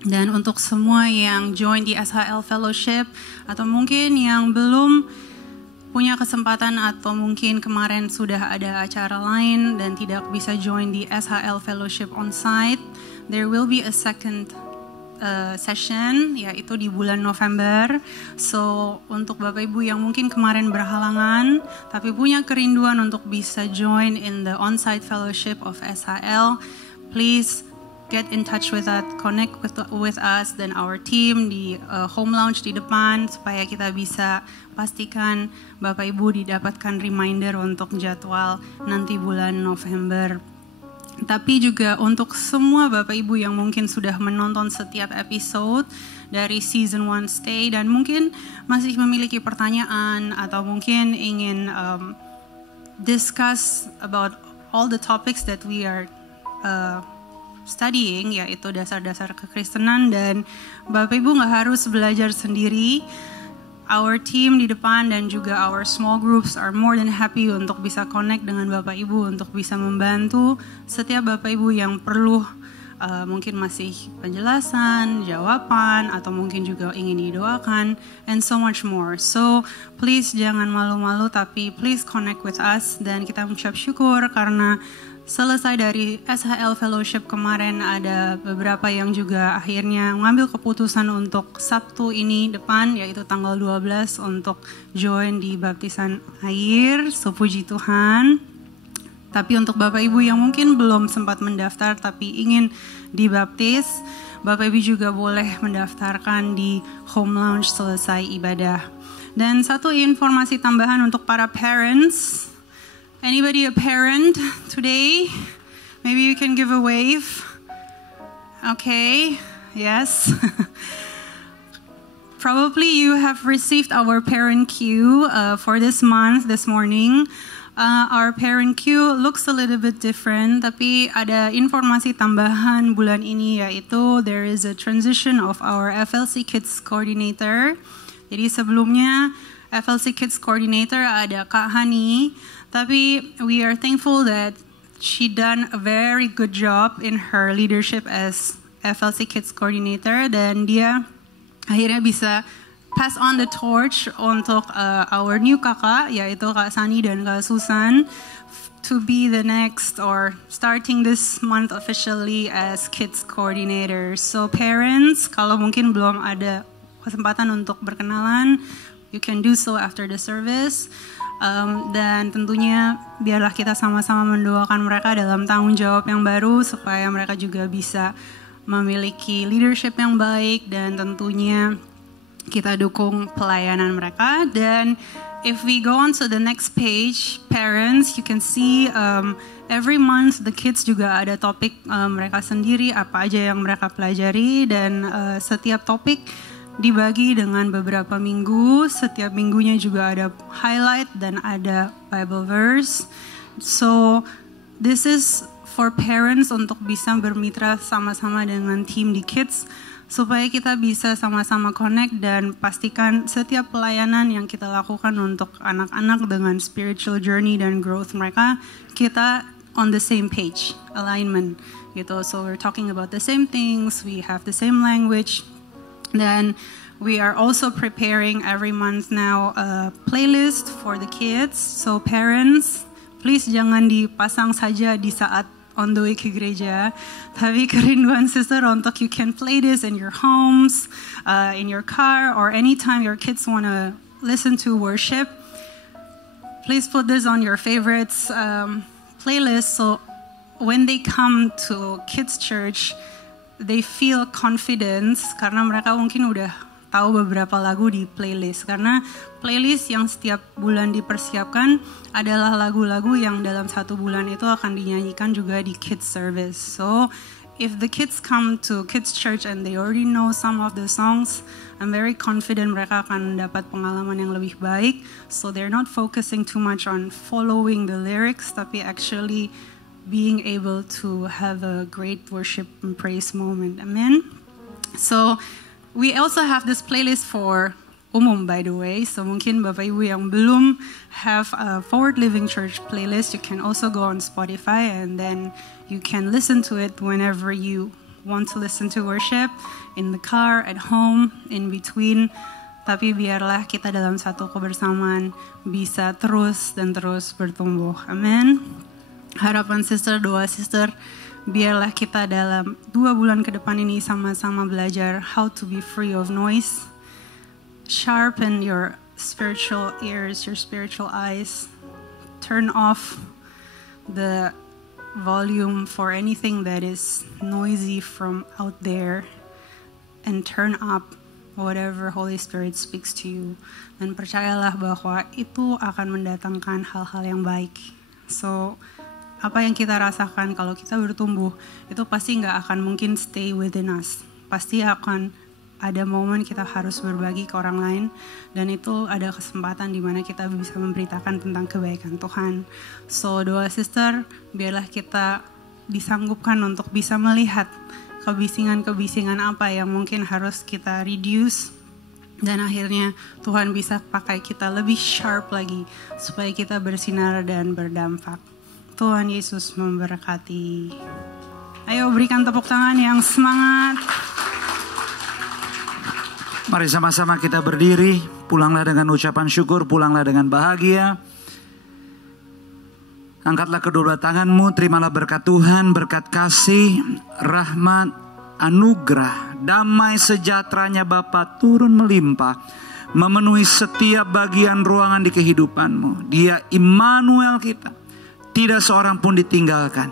Dan untuk semua yang join di SHL Fellowship atau mungkin yang belum punya kesempatan atau mungkin kemarin sudah ada acara lain dan tidak bisa join di SHL Fellowship on site, there will be a second session, yaitu di bulan November. So untuk Bapak Ibu yang mungkin kemarin berhalangan tapi punya kerinduan untuk bisa join in the on-site fellowship of SHL, please get in touch with us, connect with us dan our team di home lounge di depan supaya kita bisa pastikan Bapak Ibu didapatkan reminder untuk jadwal nanti bulan November. Tapi juga untuk semua Bapak Ibu yang mungkin sudah menonton setiap episode dari season 1 Stay dan mungkin masih memiliki pertanyaan atau mungkin ingin discuss about all the topics that we are studying, yaitu dasar-dasar kekristenan, dan Bapak Ibu nggak harus belajar sendiri. Our team di depan dan juga our small groups are more than happy untuk bisa connect dengan Bapak Ibu untuk bisa membantu setiap Bapak Ibu yang perlu mungkin masih penjelasan, jawaban, atau mungkin juga ingin didoakan, and so much more. So please jangan malu-malu, tapi please connect with us, dan kita mengucap syukur karena selesai dari SHL Fellowship kemarin ada beberapa yang juga akhirnya mengambil keputusan untuk Sabtu ini depan, yaitu tanggal 12 untuk join di baptisan air. So puji Tuhan. Tapi untuk Bapak Ibu yang mungkin belum sempat mendaftar tapi ingin dibaptis, Bapak Ibu juga boleh mendaftarkan di home lounge selesai ibadah. Dan satu informasi tambahan untuk para parents. Anybody a parent today? Maybe you can give a wave. Okay, yes. Probably you have received our parent queue for this month, this morning. Our parent queue looks a little bit different, tapi ada informasi tambahan bulan ini, yaitu there is a transition of our FLC Kids Coordinator. Jadi sebelumnya FLC Kids Coordinator ada Kak Hani, tapi we are thankful that she done a very good job in her leadership as FLC Kids Coordinator, dan dia akhirnya bisa pass on the torch untuk our new kakak, yaitu Kak Sani dan Kak Susan, to be the next or starting this month officially as Kids Coordinators. So parents, kalau mungkin belum ada kesempatan untuk berkenalan, you can do so after the service. Dan tentunya biarlah kita sama-sama mendoakan mereka dalam tanggung jawab yang baru supaya mereka juga bisa memiliki leadership yang baik, dan tentunya kita dukung pelayanan mereka. Dan if we go on to the next page, parents, you can see every month the kids juga ada topik mereka sendiri, apa aja yang mereka pelajari, dan setiap topik dibagi dengan beberapa minggu. Setiap minggunya juga ada highlight dan ada Bible verse. So this is for parents untuk bisa bermitra sama-sama dengan tim di kids supaya kita bisa sama-sama connect dan pastikan setiap pelayanan yang kita lakukan untuk anak-anak dengan spiritual journey dan growth mereka, kita on the same page, alignment gitu. So we're talking about the same things, we have the same language. Then we are also preparing every month now a playlist for the kids. So parents, please jangan dipasang saja di saat on the way ke gereja, tapi kerinduan sister untuk you can play this in your homes, in your car, or anytime your kids want to listen to worship. Please put this on your favorites playlist, so when they come to kids church, they feel confidence karena mereka mungkin udah tahu beberapa lagu di playlist. Karena playlist yang setiap bulan dipersiapkan adalah lagu-lagu yang dalam 1 bulan itu akan dinyanyikan juga di kids service. So if the kids come to kids church and they already know some of the songs, I'm very confident mereka akan dapat pengalaman yang lebih baik. So they're not focusing too much on following the lyrics, tapi actually being able to have a great worship and praise moment. Amen. So we also have this playlist for umum, by the way. So mungkin Bapak Ibu yang belum have a Forward Living Church playlist, you can also go on Spotify and then you can listen to it whenever you want to listen to worship, in the car, at home, in between. Tapi biarlah kita dalam satu kebersamaan bisa terus dan terus bertumbuh. Amin. Harapan sister, doa sister, biarlah kita dalam 2 bulan ke depan ini sama-sama belajar how to be free of noise. Sharpen your spiritual ears, your spiritual eyes. Turn off the volume for anything that is noisy from out there. And turn up whatever Holy Spirit speaks to you. Dan percayalah bahwa itu akan mendatangkan hal-hal yang baik. So, apa yang kita rasakan kalau kita bertumbuh, itu pasti nggak akan mungkin stay within us. Pasti akan ada momen kita harus berbagi ke orang lain, dan itu ada kesempatan di mana kita bisa memberitakan tentang kebaikan Tuhan. So doa sister, biarlah kita disanggupkan untuk bisa melihat kebisingan-kebisingan apa yang mungkin harus kita reduce, dan akhirnya Tuhan bisa pakai kita lebih sharp lagi supaya kita bersinar dan berdampak. Tuhan Yesus memberkati. Ayo berikan tepuk tangan yang semangat. Mari sama-sama kita berdiri, pulanglah dengan ucapan syukur, pulanglah dengan bahagia. Angkatlah kedua tanganmu, terimalah berkat Tuhan, berkat kasih, rahmat, anugerah, damai sejahteranya Bapa turun melimpah, memenuhi setiap bagian ruangan di kehidupanmu. Dia Immanuel kita, tidak seorang pun ditinggalkan.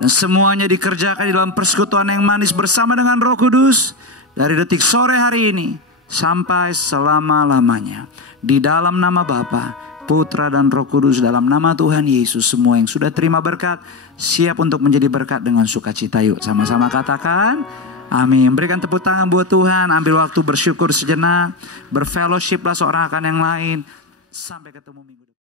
Dan semuanya dikerjakan di dalam persekutuan yang manis bersama dengan Roh Kudus, dari detik sore hari ini sampai selama-lamanya. Di dalam nama Bapa, Putra dan Roh Kudus, dalam nama Tuhan Yesus, semua yang sudah terima berkat siap untuk menjadi berkat dengan sukacita. Yuk sama-sama katakan amin. Berikan tepuk tangan buat Tuhan. Ambil waktu bersyukur sejenak, berfellowship lah seorang akan yang lain. Sampai ketemu minggu depan.